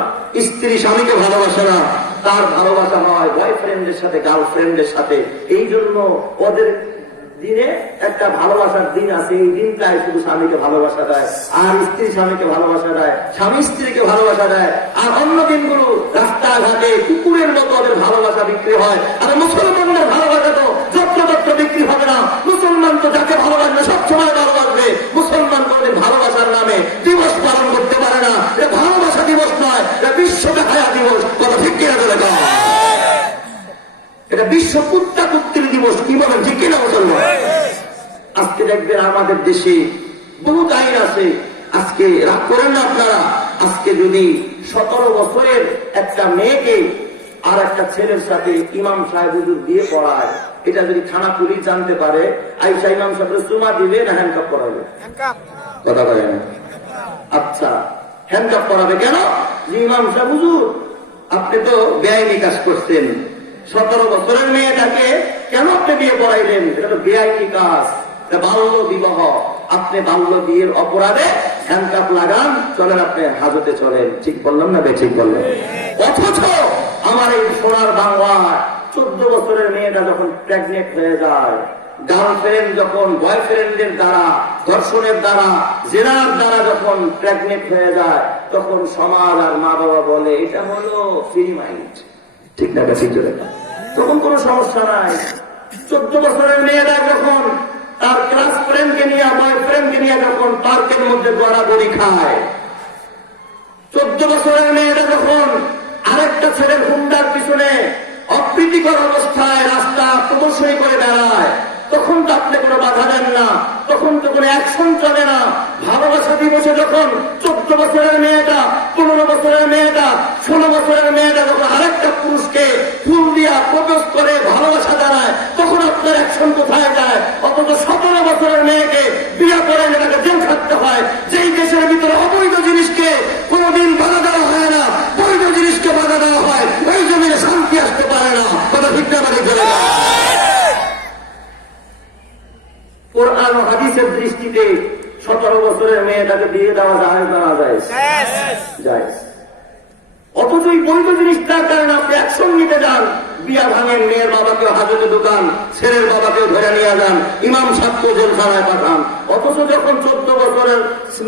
স্ত্রী স্বামীকে ভালোবাসে না। তার ভালোবাসা হয় বয়ফ্রেন্ডের সাথে, গার্লফ্রেন্ডের সাথে। এই জন্য ওদের দিনে একটা ভালোবাসার দিন আছে, এই দিনটায় শুধু স্বামীকে ভালোবাসা দেয়, আর স্ত্রী স্বামীকে ভালোবাসা দেয়, স্বামী স্ত্রীকে ভালোবাসা দেয়। আর অন্য দিনগুলো রাস্তাঘাটে কুকুরের মতো ওদের ভালোবাসা বিক্রি হয়। আর মুসলমানদের ভালোবাসা তো যত্রতত্র বিক্রি হবে না। মুসলমান তো যাকে ভালোবাসবে সবসময় ভালোবাসবে। মুসলমান কোনদিন ভালোবাসার নামে দিবস পালন করতে পারে না। এটা ভালোবাসা দিবস নয়, এটা বিশ্ব দেখায়া দিবস। কথা ঠিক কিনা? এটা বিশ্ব কুত্তা কুত্তির দিবস। কি বলেন? ঠিক কিনা মুসলমান? আজকে দেখবেন আমাদের দেশে বহুত আইন আছে। আজকে রাগ করেন না আপনারা। আজকে যদি 17 বছরের একটা মেয়েকে আর একটা ছেলের সাথে ইমাম সাহেব হুজুর দিয়ে পড়ায়, এটা যদি থানা পুলিশ জানতে পারে, আইসা ইমাম সাহেব চুমা দিবে না হ্যান্ডকাপ করাবে? কথা বলে না। আচ্ছা, হ্যান্ডকাপ করাবে কেন? যে ইমাম সাহেব হুজুর আপনি তো বেআইনি কাজ করছেন, 17 বছরের মেয়েটাকে কেন আপনি বিয়ে পড়াইলেন? এটা তো বেআইনি কাজ, এটা বাল্য বিবাহ। আপনি বাল্য বিয়ের অপরাধে হ্যান্ডকাপ লাগান, চলেন আপনি হাজতে চলেন। ঠিক বললাম না? ঠিক বললেন। অথচ আমার এই সোনার বাংলা 14 বছরের মেয়েটা যখন প্রেগনেন্ট হয়ে যায়, গার্লফ্রেন্ড যখন বয়ফ্রেন্ডের দ্বারা, ধর্ষণের দ্বারা, জেনার দ্বারা যখন প্রেগনেন্ট হয়ে যায়, তখন সমাজ আর মা বাবা বলে এটা হলো ফ্রি মাইন্ড। ঠিক না? ঠিক জোরে। তখন কোনো সমস্যা নাই। 14 বছরের মেয়েরা যখন তার ক্লাস ফ্রেন্ডকে নিয়ে, বয়ফ্রেন্ডকে নিয়ে যখন পার্কের মধ্যে গড়াগড়ি খায়, 14 বছরের মেয়েরা যখন আরেকটা ছেলের হুন্ডার পিছনে অপ্রীতিকর অবস্থায় রাস্তা প্রদর্শনী করে বেড়ায়, তখন তো আপনি কোনো বাধা দেন না, তখন তো কোনো অ্যাকশন চলে না। ভালোবাসা দিবসে যখন 14 বছরের মেয়েটা, 15 বছরের মেয়েটা, 16 বছরের মেয়েটা যখন আরেকটা পুরুষকে ফুল দিয়া প্রপোজ করে ভালোবাসা জানায়, তখন আপনার অ্যাকশন কোথায় যায়? অথচ 17 বছরের মেয়েকে বিয়ে করে এটাকে জেল খাটতে হয়। যেই দেশের ভিতরে অবৈধ জিনিসকে কোনোদিন বাধা দেওয়া হয় না, বৈধ জিনিসকে বাধা দেওয়া হয়, ওই জমিনে শান্তি আসতে পারে না। কথা ঠিক না? কোরআন ও হাদিসের দৃষ্টিতে 17 বছরের মেয়েটাকে বিয়ে দেওয়া যায় না? যায়। অথচ এই বৈধ জিনিসটার কারণে আপনি অ্যাকশন নিতে যান, বিয়া ভাঙেন, মেয়ের বাবাকে হাজতে দোকান, ছেলের বাবাকে ধরে নিয়ে যান, ইমাম সাহেবকে জেলখানায় পাঠান। অথচ যখন 14 বছরের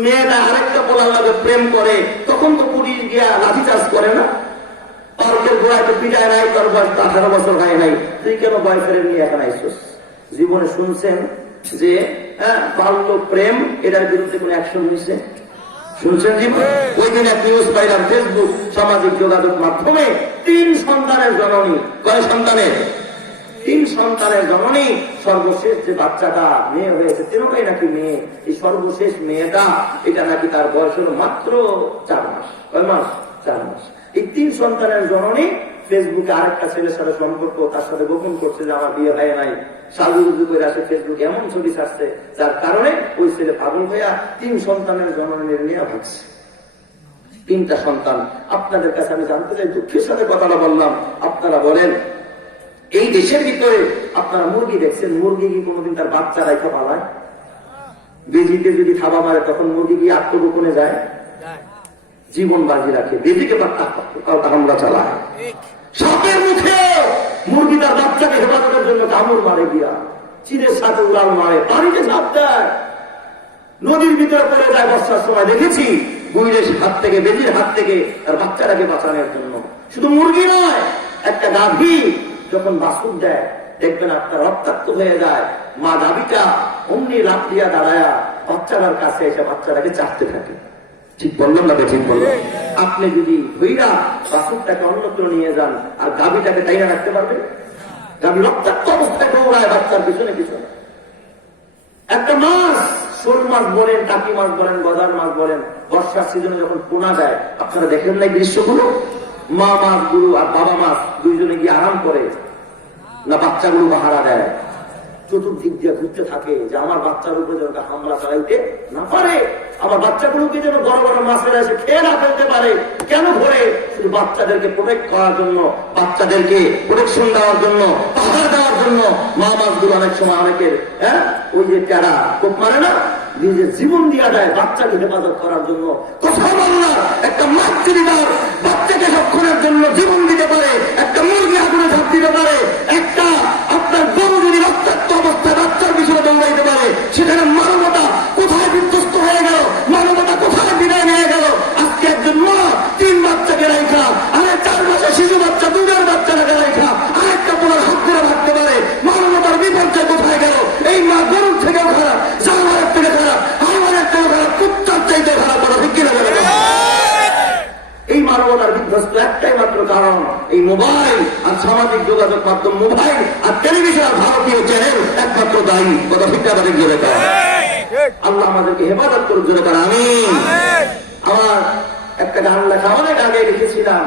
মেয়েটা আরেকটা পোলার লাগে প্রেম করে, তখন তো পুলিশ গিয়া লাঠিচার্জ করে না, পার্কের গোড়ায় তো পিটায় নাই, তোর বয়স 18 বছর হয় নাই, তুই কেন বয়ফ্রেন্ড নিয়ে এখন আইসোস? জীবনে শুনছেন যে বাল্য প্রেম এটার বিরুদ্ধে কোন অ্যাকশন নিচ্ছে? শুনছেন জীবন? ওই দিন এক নিউজ পাইলাম ফেসবুক সামাজিক যোগাযোগ মাধ্যমে, 3 সন্তানের জননী, কয় সন্তানের? 3 সন্তানের জননী, সর্বশেষ যে বাচ্চাটা মেয়ে হয়েছে, 3টাই নাকি মেয়ে, এই সর্বশেষ মেয়েটা এটা নাকি তার বয়স হলো মাত্র 4 মাস। কয় মাস? 4 মাস। এই 3 সন্তানের জননী ফেসবুকে আরেকটা ছেলের সাথে সম্পর্ক, তার সাথে গোপন করছে যে আমার বিয়ে হয় নাই, সাজুগুজু করে আসে ফেসবুকে এমন ছবি ছাড়ছে, যার কারণে ওই ছেলে পাগল হইয়া 3 সন্তানের জননীর নিয়ে ভাগছে। 3টা সন্তান। আপনাদের কাছে আমি জানতে চাই, দুঃখের সাথে কথাটা বললাম, আপনারা বলেন এই দেশের ভিতরে আপনারা মুরগি দেখছেন, মুরগি কি কোনোদিন তার বাচ্চা রাখা পালায়? বেজিতে যদি থাবা মারে তখন মুরগি কি আত্মগোপনে যায়? জীবন বাজি রাখে, বেজিকে হামলা চালায়। সাপের মুখে মুরগি তার বাচ্চাকে হেফাজতের জন্য কামড় মারে গিয়া, চিরের সাথে উড়াল মারে, পানিতে ঝাঁপ দেয়, নদীর ভিতরে পড়ে যায় বর্ষার সময় দেখেছি, গুইরের হাত থেকে, বেজির হাত থেকে তার বাচ্চাটাকে বাঁচানোর জন্য। শুধু মুরগি নয়, একটা গাভী যখন বাছুর দেয় দেখবেন আপনার রক্তাক্ত হয়ে যায়, মা গাভীটা অমনি লাফ দিয়া দাঁড়ায়া বাচ্চাটার কাছে এসে বাচ্চাটাকে চাটতে থাকে। ঠিক বললাম না? ঠিক বললাম। আপনি যদি হইরা বাছুরটাকে অন্যত্র নিয়ে যান আর গাভীটাকে টাইনা রাখতে পারবেন? গাভী রক্তাক্ত অবস্থায় দৌড়ায় বাচ্চার পিছনে পিছনে। একটা মাছ, শোল মাছ বলেন, টাকি মাছ বলেন, গজার মাছ বলেন, বর্ষার সিজনে যখন পোনা যায়, আপনারা দেখেন না দৃশ্যগুলো? মা মাছগুলো আর বাবা মাছ দুইজনে গিয়ে আরাম করে না, বাচ্চাগুলো পাহারা দেয়, চতুর্দিক দিয়ে ঘুরতে থাকে যে আমার বাচ্চার উপরে যেন হামলা চালাইতে না পারে, আমার বাচ্চাগুলোকে যেন বড় বড় মাছেরা এসে খেয়ে না ফেলতে পারে। কেন ঘোরে? শুধু বাচ্চাদেরকে প্রোটেক্ট করার জন্য, বাচ্চাদেরকে প্রোটেকশন দেওয়ার জন্য, পাহাড় দেওয়ার জন্য। মা মাছগুলো অনেক সময় অনেকের ওই যে যারা কোপ মারে না, নিজের জীবন দিয়া দেয় বাচ্চাকে হেফাজত করার জন্য। কথা বললা, একটা মাছ যদি তার বাচ্চাকে রক্ষণের জন্য জীবন দিতে পারে, একটা মুরগি আগুনে ঝাঁপ দিতে পারে, একটা আপনার গরু যদি রক্তাক্ত অবস্থায় বাচ্চার পিছনে দৌড়াইতে পারে, সেখানে মানবতা কোথায় বিধ্বস্ত হয়ে গেল? মানবতা কোথায় বিদায় নিয়ে গেল? আজকে একজন মা 3 বাচ্চাকে রাখা, আরে 4 মাসের শিশু বাচ্চা, 2 বাচ্চাটাকে রাখা, আরেকটা পোলার হাত ধরে ভাবতে পারে, মানবতার বিপর্যয় কোথায় গেল? এই মা গরুর থেকেও খারাপ, জানোয়ারের থেকে খারাপ, হাইওয়ানের থেকেও খারাপ, কুত্তার চাইতে খারাপ। ওটা ঠিক কিনা বলে? এই মানবতার বিধ্বস্ত একটাই মাত্র কারণ, এই মোবাইল আর সামাজিক যোগাযোগ মাধ্যম, মোবাইল আর টেলিভিশন আর ভারতীয় চ্যানেল একমাত্র দায়ী। কথা ঠিক আমাদের জোরে করা। আল্লাহ আমাদেরকে হেফাজত করুক, জোরে করা আমিন। আমার একটা গান লেখা অনেক আগে লিখেছিলাম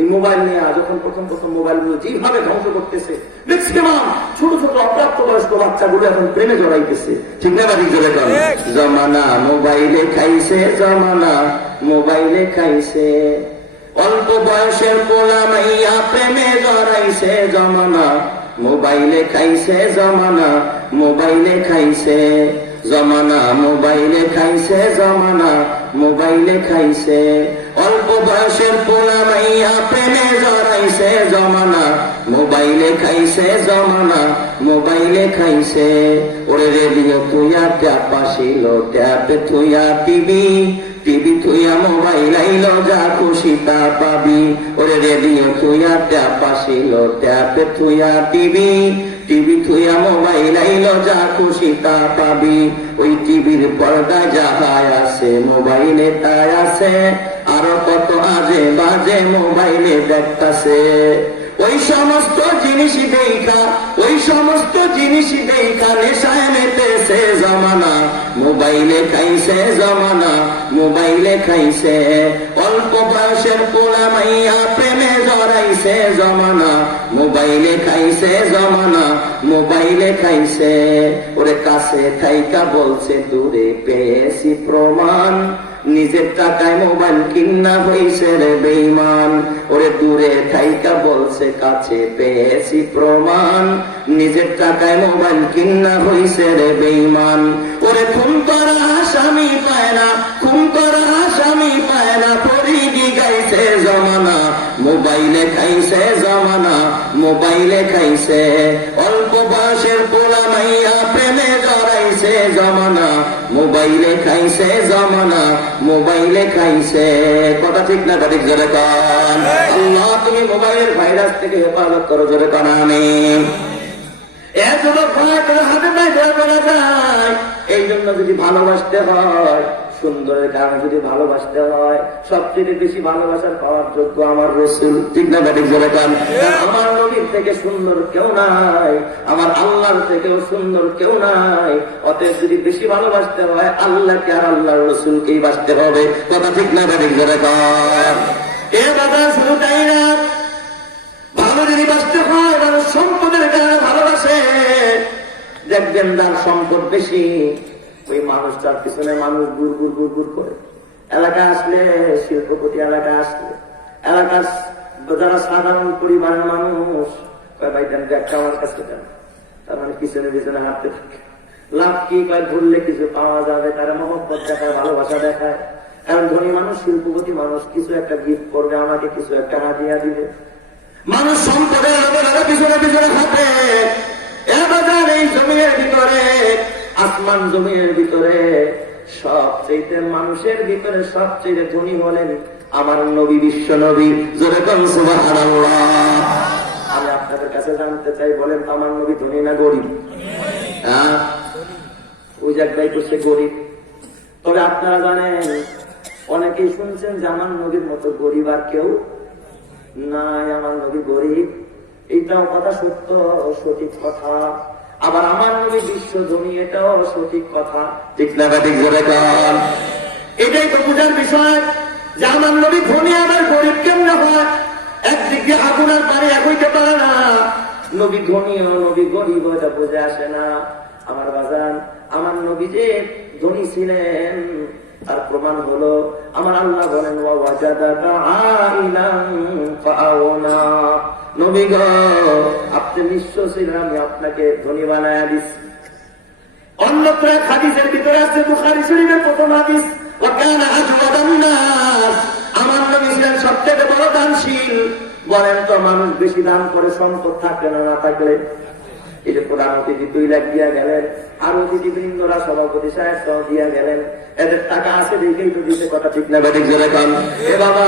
এই মোবাইল নিয়ে, যখন প্রথম মোবাইল গুলো যেভাবে ধ্বংস করতেছে, ম্যাক্সিমাম ছোট ছোট অপ্রাপ্ত বয়স্ক বাচ্চাগুলো এখন প্রেমে জড়াইতেছে। ঠিক না? ঠিক জোরে করা। জমানা মোবাইলে খাইছে, জমানা মোবাইলে খাইছে, অল্প বয়সের পোলা মাইয়া প্রেমে জড়াইছে, জমানা মোবাইলে খাইছে, জমানা মোবাইলে খাইছে, জমানা মোবাইলে খাইছে, জমানা মোবাইলে খাইছে, অল্প বয়সের পোলা মাইয়া প্রেমে জড়াইছে, জমানা মোবাইলে খাইছে, জমানা মোবাইলে খাইছে। ওরে রেডিও থুইয়া ট্যাপ আসিল, ট্যাপে থুইয়া টিভি, টিভি থুইয়া মোবাইল আইল, যা খুশি তা পাবি। ওরে রেডিও থুইয়া ট্যাপ আসিল, ট্যাপে থুইয়া টিভি, টিভি থুইয়া মোবাইল আইল, যা খুশি তা পাবি। ওই টিভির পর্দায় যাহাই আছে, মোবাইলে তাই আছে, আরো কত আজে বাজে মোবাইলে দেখতাছে। ওই সমস্ত জিনিস দেখা, ওই সমস্ত জিনিস দেখা নেশায় মেতেছে জমানা, মোবাইলে খাইছে, জমানা মোবাইলে খাইছে, অল্প বয়সের পোলা মাইয়া প্রেমে জড়াইছে, জমানা মোবাইলে খাইছে, জমানা মোবাইলে খাইছে। ওরে কাছে থাইকা বলছে দূরে পেয়েছি প্রমাণ, নিজের টাকায় মোবাইল কিনা হইছে রে বেঈমান। ওরে দূরে থাইকা বলছে কাছে পেয়েছি প্রমাণ, নিজের টাকায় মোবাইল কিনা হইছে রে বেঈমান। ওরে খুন করা আসামি পায় না, খুন করা আসামি পায় না, পরিধি গাইছে জমানা মোবাইলে খাই খাইছে জামানা, মোবাইলে খাইছে। অল্প বয়সের পোলা মাইয়া প্রেমে জড়াইছে জামানা, মোবাইলে খাইছে জামানা, মোবাইলে খাইছে। কথা ঠিক না ঠিক জোরে কান। আল্লাহ তুমি মোবাইলের ভাইরাস থেকে হেফাজত করো, জোরে কান আমিন। এই জন্য যদি ভালোবাসতে হয়, সুন্দরের কারণে যদি ভালোবাসতে হয়, সবচেয়ে বেশি ভালোবাসার পাওয়ার যোগ্য আমার রাসূল। ঠিক না ঠিক জোরে কান। আমার নবীর থেকে সুন্দর কেউ নাই, আমার আল্লাহর থেকেও সুন্দর কেউ নাই। অতএব যদি বেশি ভালোবাসতে হয়, আল্লাহকে আর আল্লাহর রাসূলকেই বাসতে হবে। কথা ঠিক না ঠিক জোরে কান। এ দাদা শুধু তাই না, ভালো যদি বাঁচতে হয়, মানুষ সম্পদের কারণে ভালোবাসে। দেখবেন যার সম্পদ বেশি, ওই মানুষটার পিছনে মানুষ গুড় গুড় গুড় গুড় করে। এলাকা আসলে, শিল্পপতি এলাকা আসলে, এলাকার যারা সাধারণ পরিবারের মানুষ, ভাই দেন একটা আমার কাছে দেন, তার মানে পিছনে পিছনে হাঁটতে থাকে। লাভ কি কয়, ঘুরলে কিছু পাওয়া যাবে, তারা মহব্বত দেখায়, ভালোবাসা দেখায়। কারণ ধনী মানুষ, শিল্পপতি মানুষ কিছু একটা গিফট করবে, আমাকে কিছু একটা হাতিয়া দিবে। মানুষ সম্পদের লোকেরা পিছনে পিছনে হাঁটে। এবার এই জমিনের ভিতরে, আসমান জমিনের ভিতরে সবচেয়ে মানুষের ভিতরে সবচেয়ে ধনী হলেন আমার নবী, বিশ্ব নবী। জোরে কোন সুবহানাল্লাহ। আমি আপনাদের কাছে জানতে চাই, বলেন তো আমার নবী ধনী না গরিব? হ্যাঁ, ওই জায়গায় তো সে গরিব। তবে আপনারা জানেন, অনেকেই শুনছেন যে আমার নবীর মতো গরিব আর কেউ নাই, আমার নবী গরিব। এইটাও কথা সত্য, সঠিক কথা। আবার আমার নবী বিশ্ব ধনী, এটাও সঠিক কথা। ঠিক না ঠিক জোরে কান। এটাই তো বুঝার বিষয় যে আমার নবী ধনী, আবার গরিব কেমন হয়। একদিক দিয়ে আগুন আর পানি এক হইতে পারে না। নবী ধনী ও নবী গরিব, এটা বুঝে আসে না। আমার বাজান, আমার নবী যে ধনী ছিলেন তার প্রমাণ হলো আমার আল্লাহ বলেন, ওয়াজাদাকা আইলান ফাআওনা। নবী গো, আপনি নিঃস্ব ছিলেন, আমি আপনাকে ধনী বানায়া দিচ্ছি। অন্যত্র হাদিসের ভিতরে আছে, বুখারী শরীফের প্রথম হাদিস, ওয়া কানা আজওয়াদান নাস। আমার নবী ছিলেন সবচেয়ে বড় দানশীল। বলেন তো, মানুষ বেশি দান করে সম্পদ থাকলে না থাকলে? এই যে প্রধান অতিথি 2 লাখ দিয়া গেলেন, আর অতিথিবৃন্দরা সভাপতি সাহেব সহ দিয়া গেলেন, এদের টাকা আছে দেখেই তো দিতে। কথা ঠিক না ঠিক জোরে কান। এ বাবা,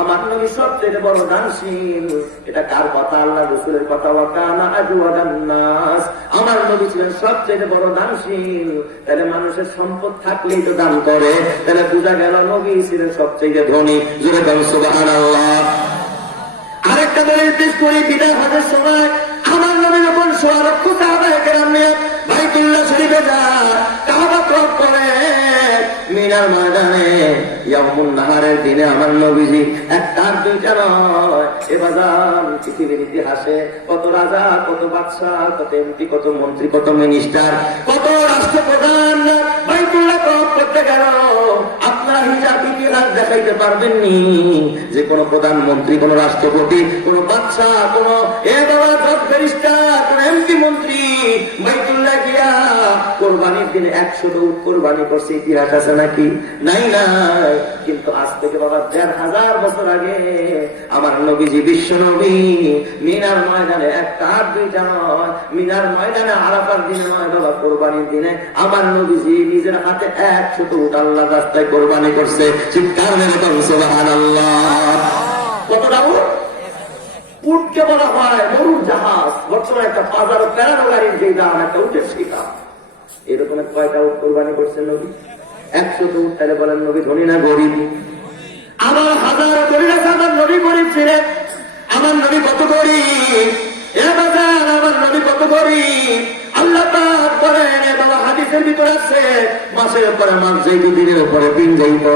আমার নবী সবচেয়ে বড় দানশীল। এটা কার কথা? আল্লাহ রাসূলের কথা। ওয়া কানা আজওয়াদান নাস। আমার নবী ছিলেন সবচেয়ে বড় দানশীল। তাহলে মানুষের সম্পদ থাকলেই তো দান করে, তাহলে বোঝা গেল নবী ছিলেন সবচেয়ে ধনী। জোরে কান সুবহানাল্লাহ। আরেকটা দলিল পেশ করি, বিদায় হজের সময় আমার নবী যখন 16 লক্ষ সাহাবায়ে কেরাম নিয়ে বাইতুল্লাহ শরীফে যায়, কাবা তওয়াফ করে, মিনার ময়দানে ইয়ামুন নাহারের দিনে আমার নবীজি একটা দুইটা নয়, এ বাজার পৃথিবীর ইতিহাসে কত রাজা, কত বাদশা, কত এমপি, কত মন্ত্রী, কত মিনিস্টার, কত রাষ্ট্রপ্রধান বাইতুল্লাহ তওয়াফ করতে গেল। আপনারা হিসাব ইতিহাস দেখাইতে পারবেননি যে কোন প্রধানমন্ত্রী, কোন রাষ্ট্রপতি, কোন বাদশা, কোন এমপি মন্ত্রী বাইতুল্লাহ গিয়া কোরবানির দিনে 100 উট কোরবানি করছে। ইতিহাস আছে নাকি? নাই নাই। কিন্তু আজ থেকে বাবা 1500 বছর আগে আমার নবীজি, বিশ্ব নবী, মিনার ময়দানে একটা আর দুইটা নয়, মিনার ময়দানে আরাফার দিনে নয় বাবা, কোরবানির দিনে আমার নবীজি নিজের হাতে 100 উট আল্লাহর রাস্তায় কোরবানি করছে। চিৎকার মেরে বলুন সুবহানাল্লাহ। কতটা উট? উটকে বলা হয় মরুর জাহাজ। বর্তমানে একটা বাজার প্যারানো গাড়ির যে দাম, একটা উটের সেই দাম। এরকম কয়টা উট কোরবানি করছেন নবী? 100 উট। তাহলে বলেন নবী ধনী না গরিব? আমার হাজার গরিব আছে, আমার নবী গরিব ছিলেন। আমার নবী কত গরিব, আমার নবী কত গরিব। আল্লাহ পাক বলেন, বাবা হাদিসের ভিতরে আছে, মাসের পরে মাস যাইত, দিনের উপরে দিন যাইত,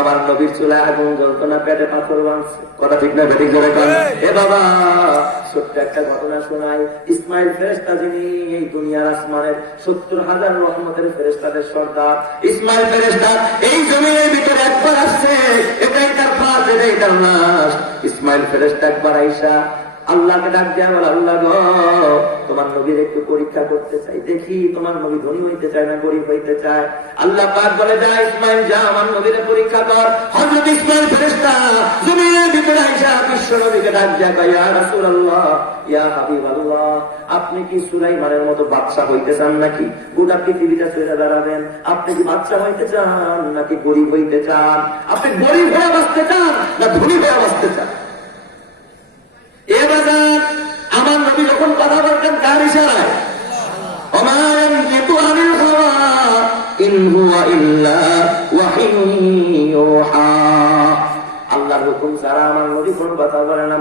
আমার নবীর চুলায় আগুন জ্বলতো না, পেটে পাথর বাঁধছে। কথা ঠিক না বেঠিক জোরে কান। এ বাবা, ছোট্ট একটা ঘটনা শোনাই। ইসমাইল ফেরেশতা, যিনি এই দুনিয়ার আসমানের 70,000 রহমতের ফেরেশতাদের সর্দার, ইসমাইল ফেরেশতা এই জমিনের ভিতরে একবার আসছে। এটাই তার ফাঁস, এটাই তার নাশ। ইসমাইল ফেরেশতা একবার আইসা আল্লাহকে ডাক দেয়া বলে, আল্লাহ গো, তোমার নবীর একটু পরীক্ষা করতে চাই, দেখি তোমার নবী ধনী হইতে চায় না গরিব হইতে চায়। আল্লাহ পাক বলে, যা ইসমাইল যা, আমার নবীর পরীক্ষা কর। হযরত ইসমাইল ফেরেশতা জমিনের ভিতরে আইসা বিশ্ব নবীকে ডাক দেয়া কয়, ইয়া রাসূলুল্লাহ, ইয়া হাবিবাল্লাহ, আপনি কি সুলাইমানের মতো বাদশা হইতে চান নাকি? গোটা পৃথিবীটা ছেড়ে দাঁড়াবেন, আপনি কি বাদশা হইতে চান নাকি গরিব হইতে চান? আপনি গরিব হয়ে বাঁচতে চান না ধনী হয়ে বাঁচতে চান? এবার আমার নবী যখন কথা বলতেন কার ইশারায়? আল্লাহর হুকুম ছাড়া আমার নবী কোন কথা বলে না।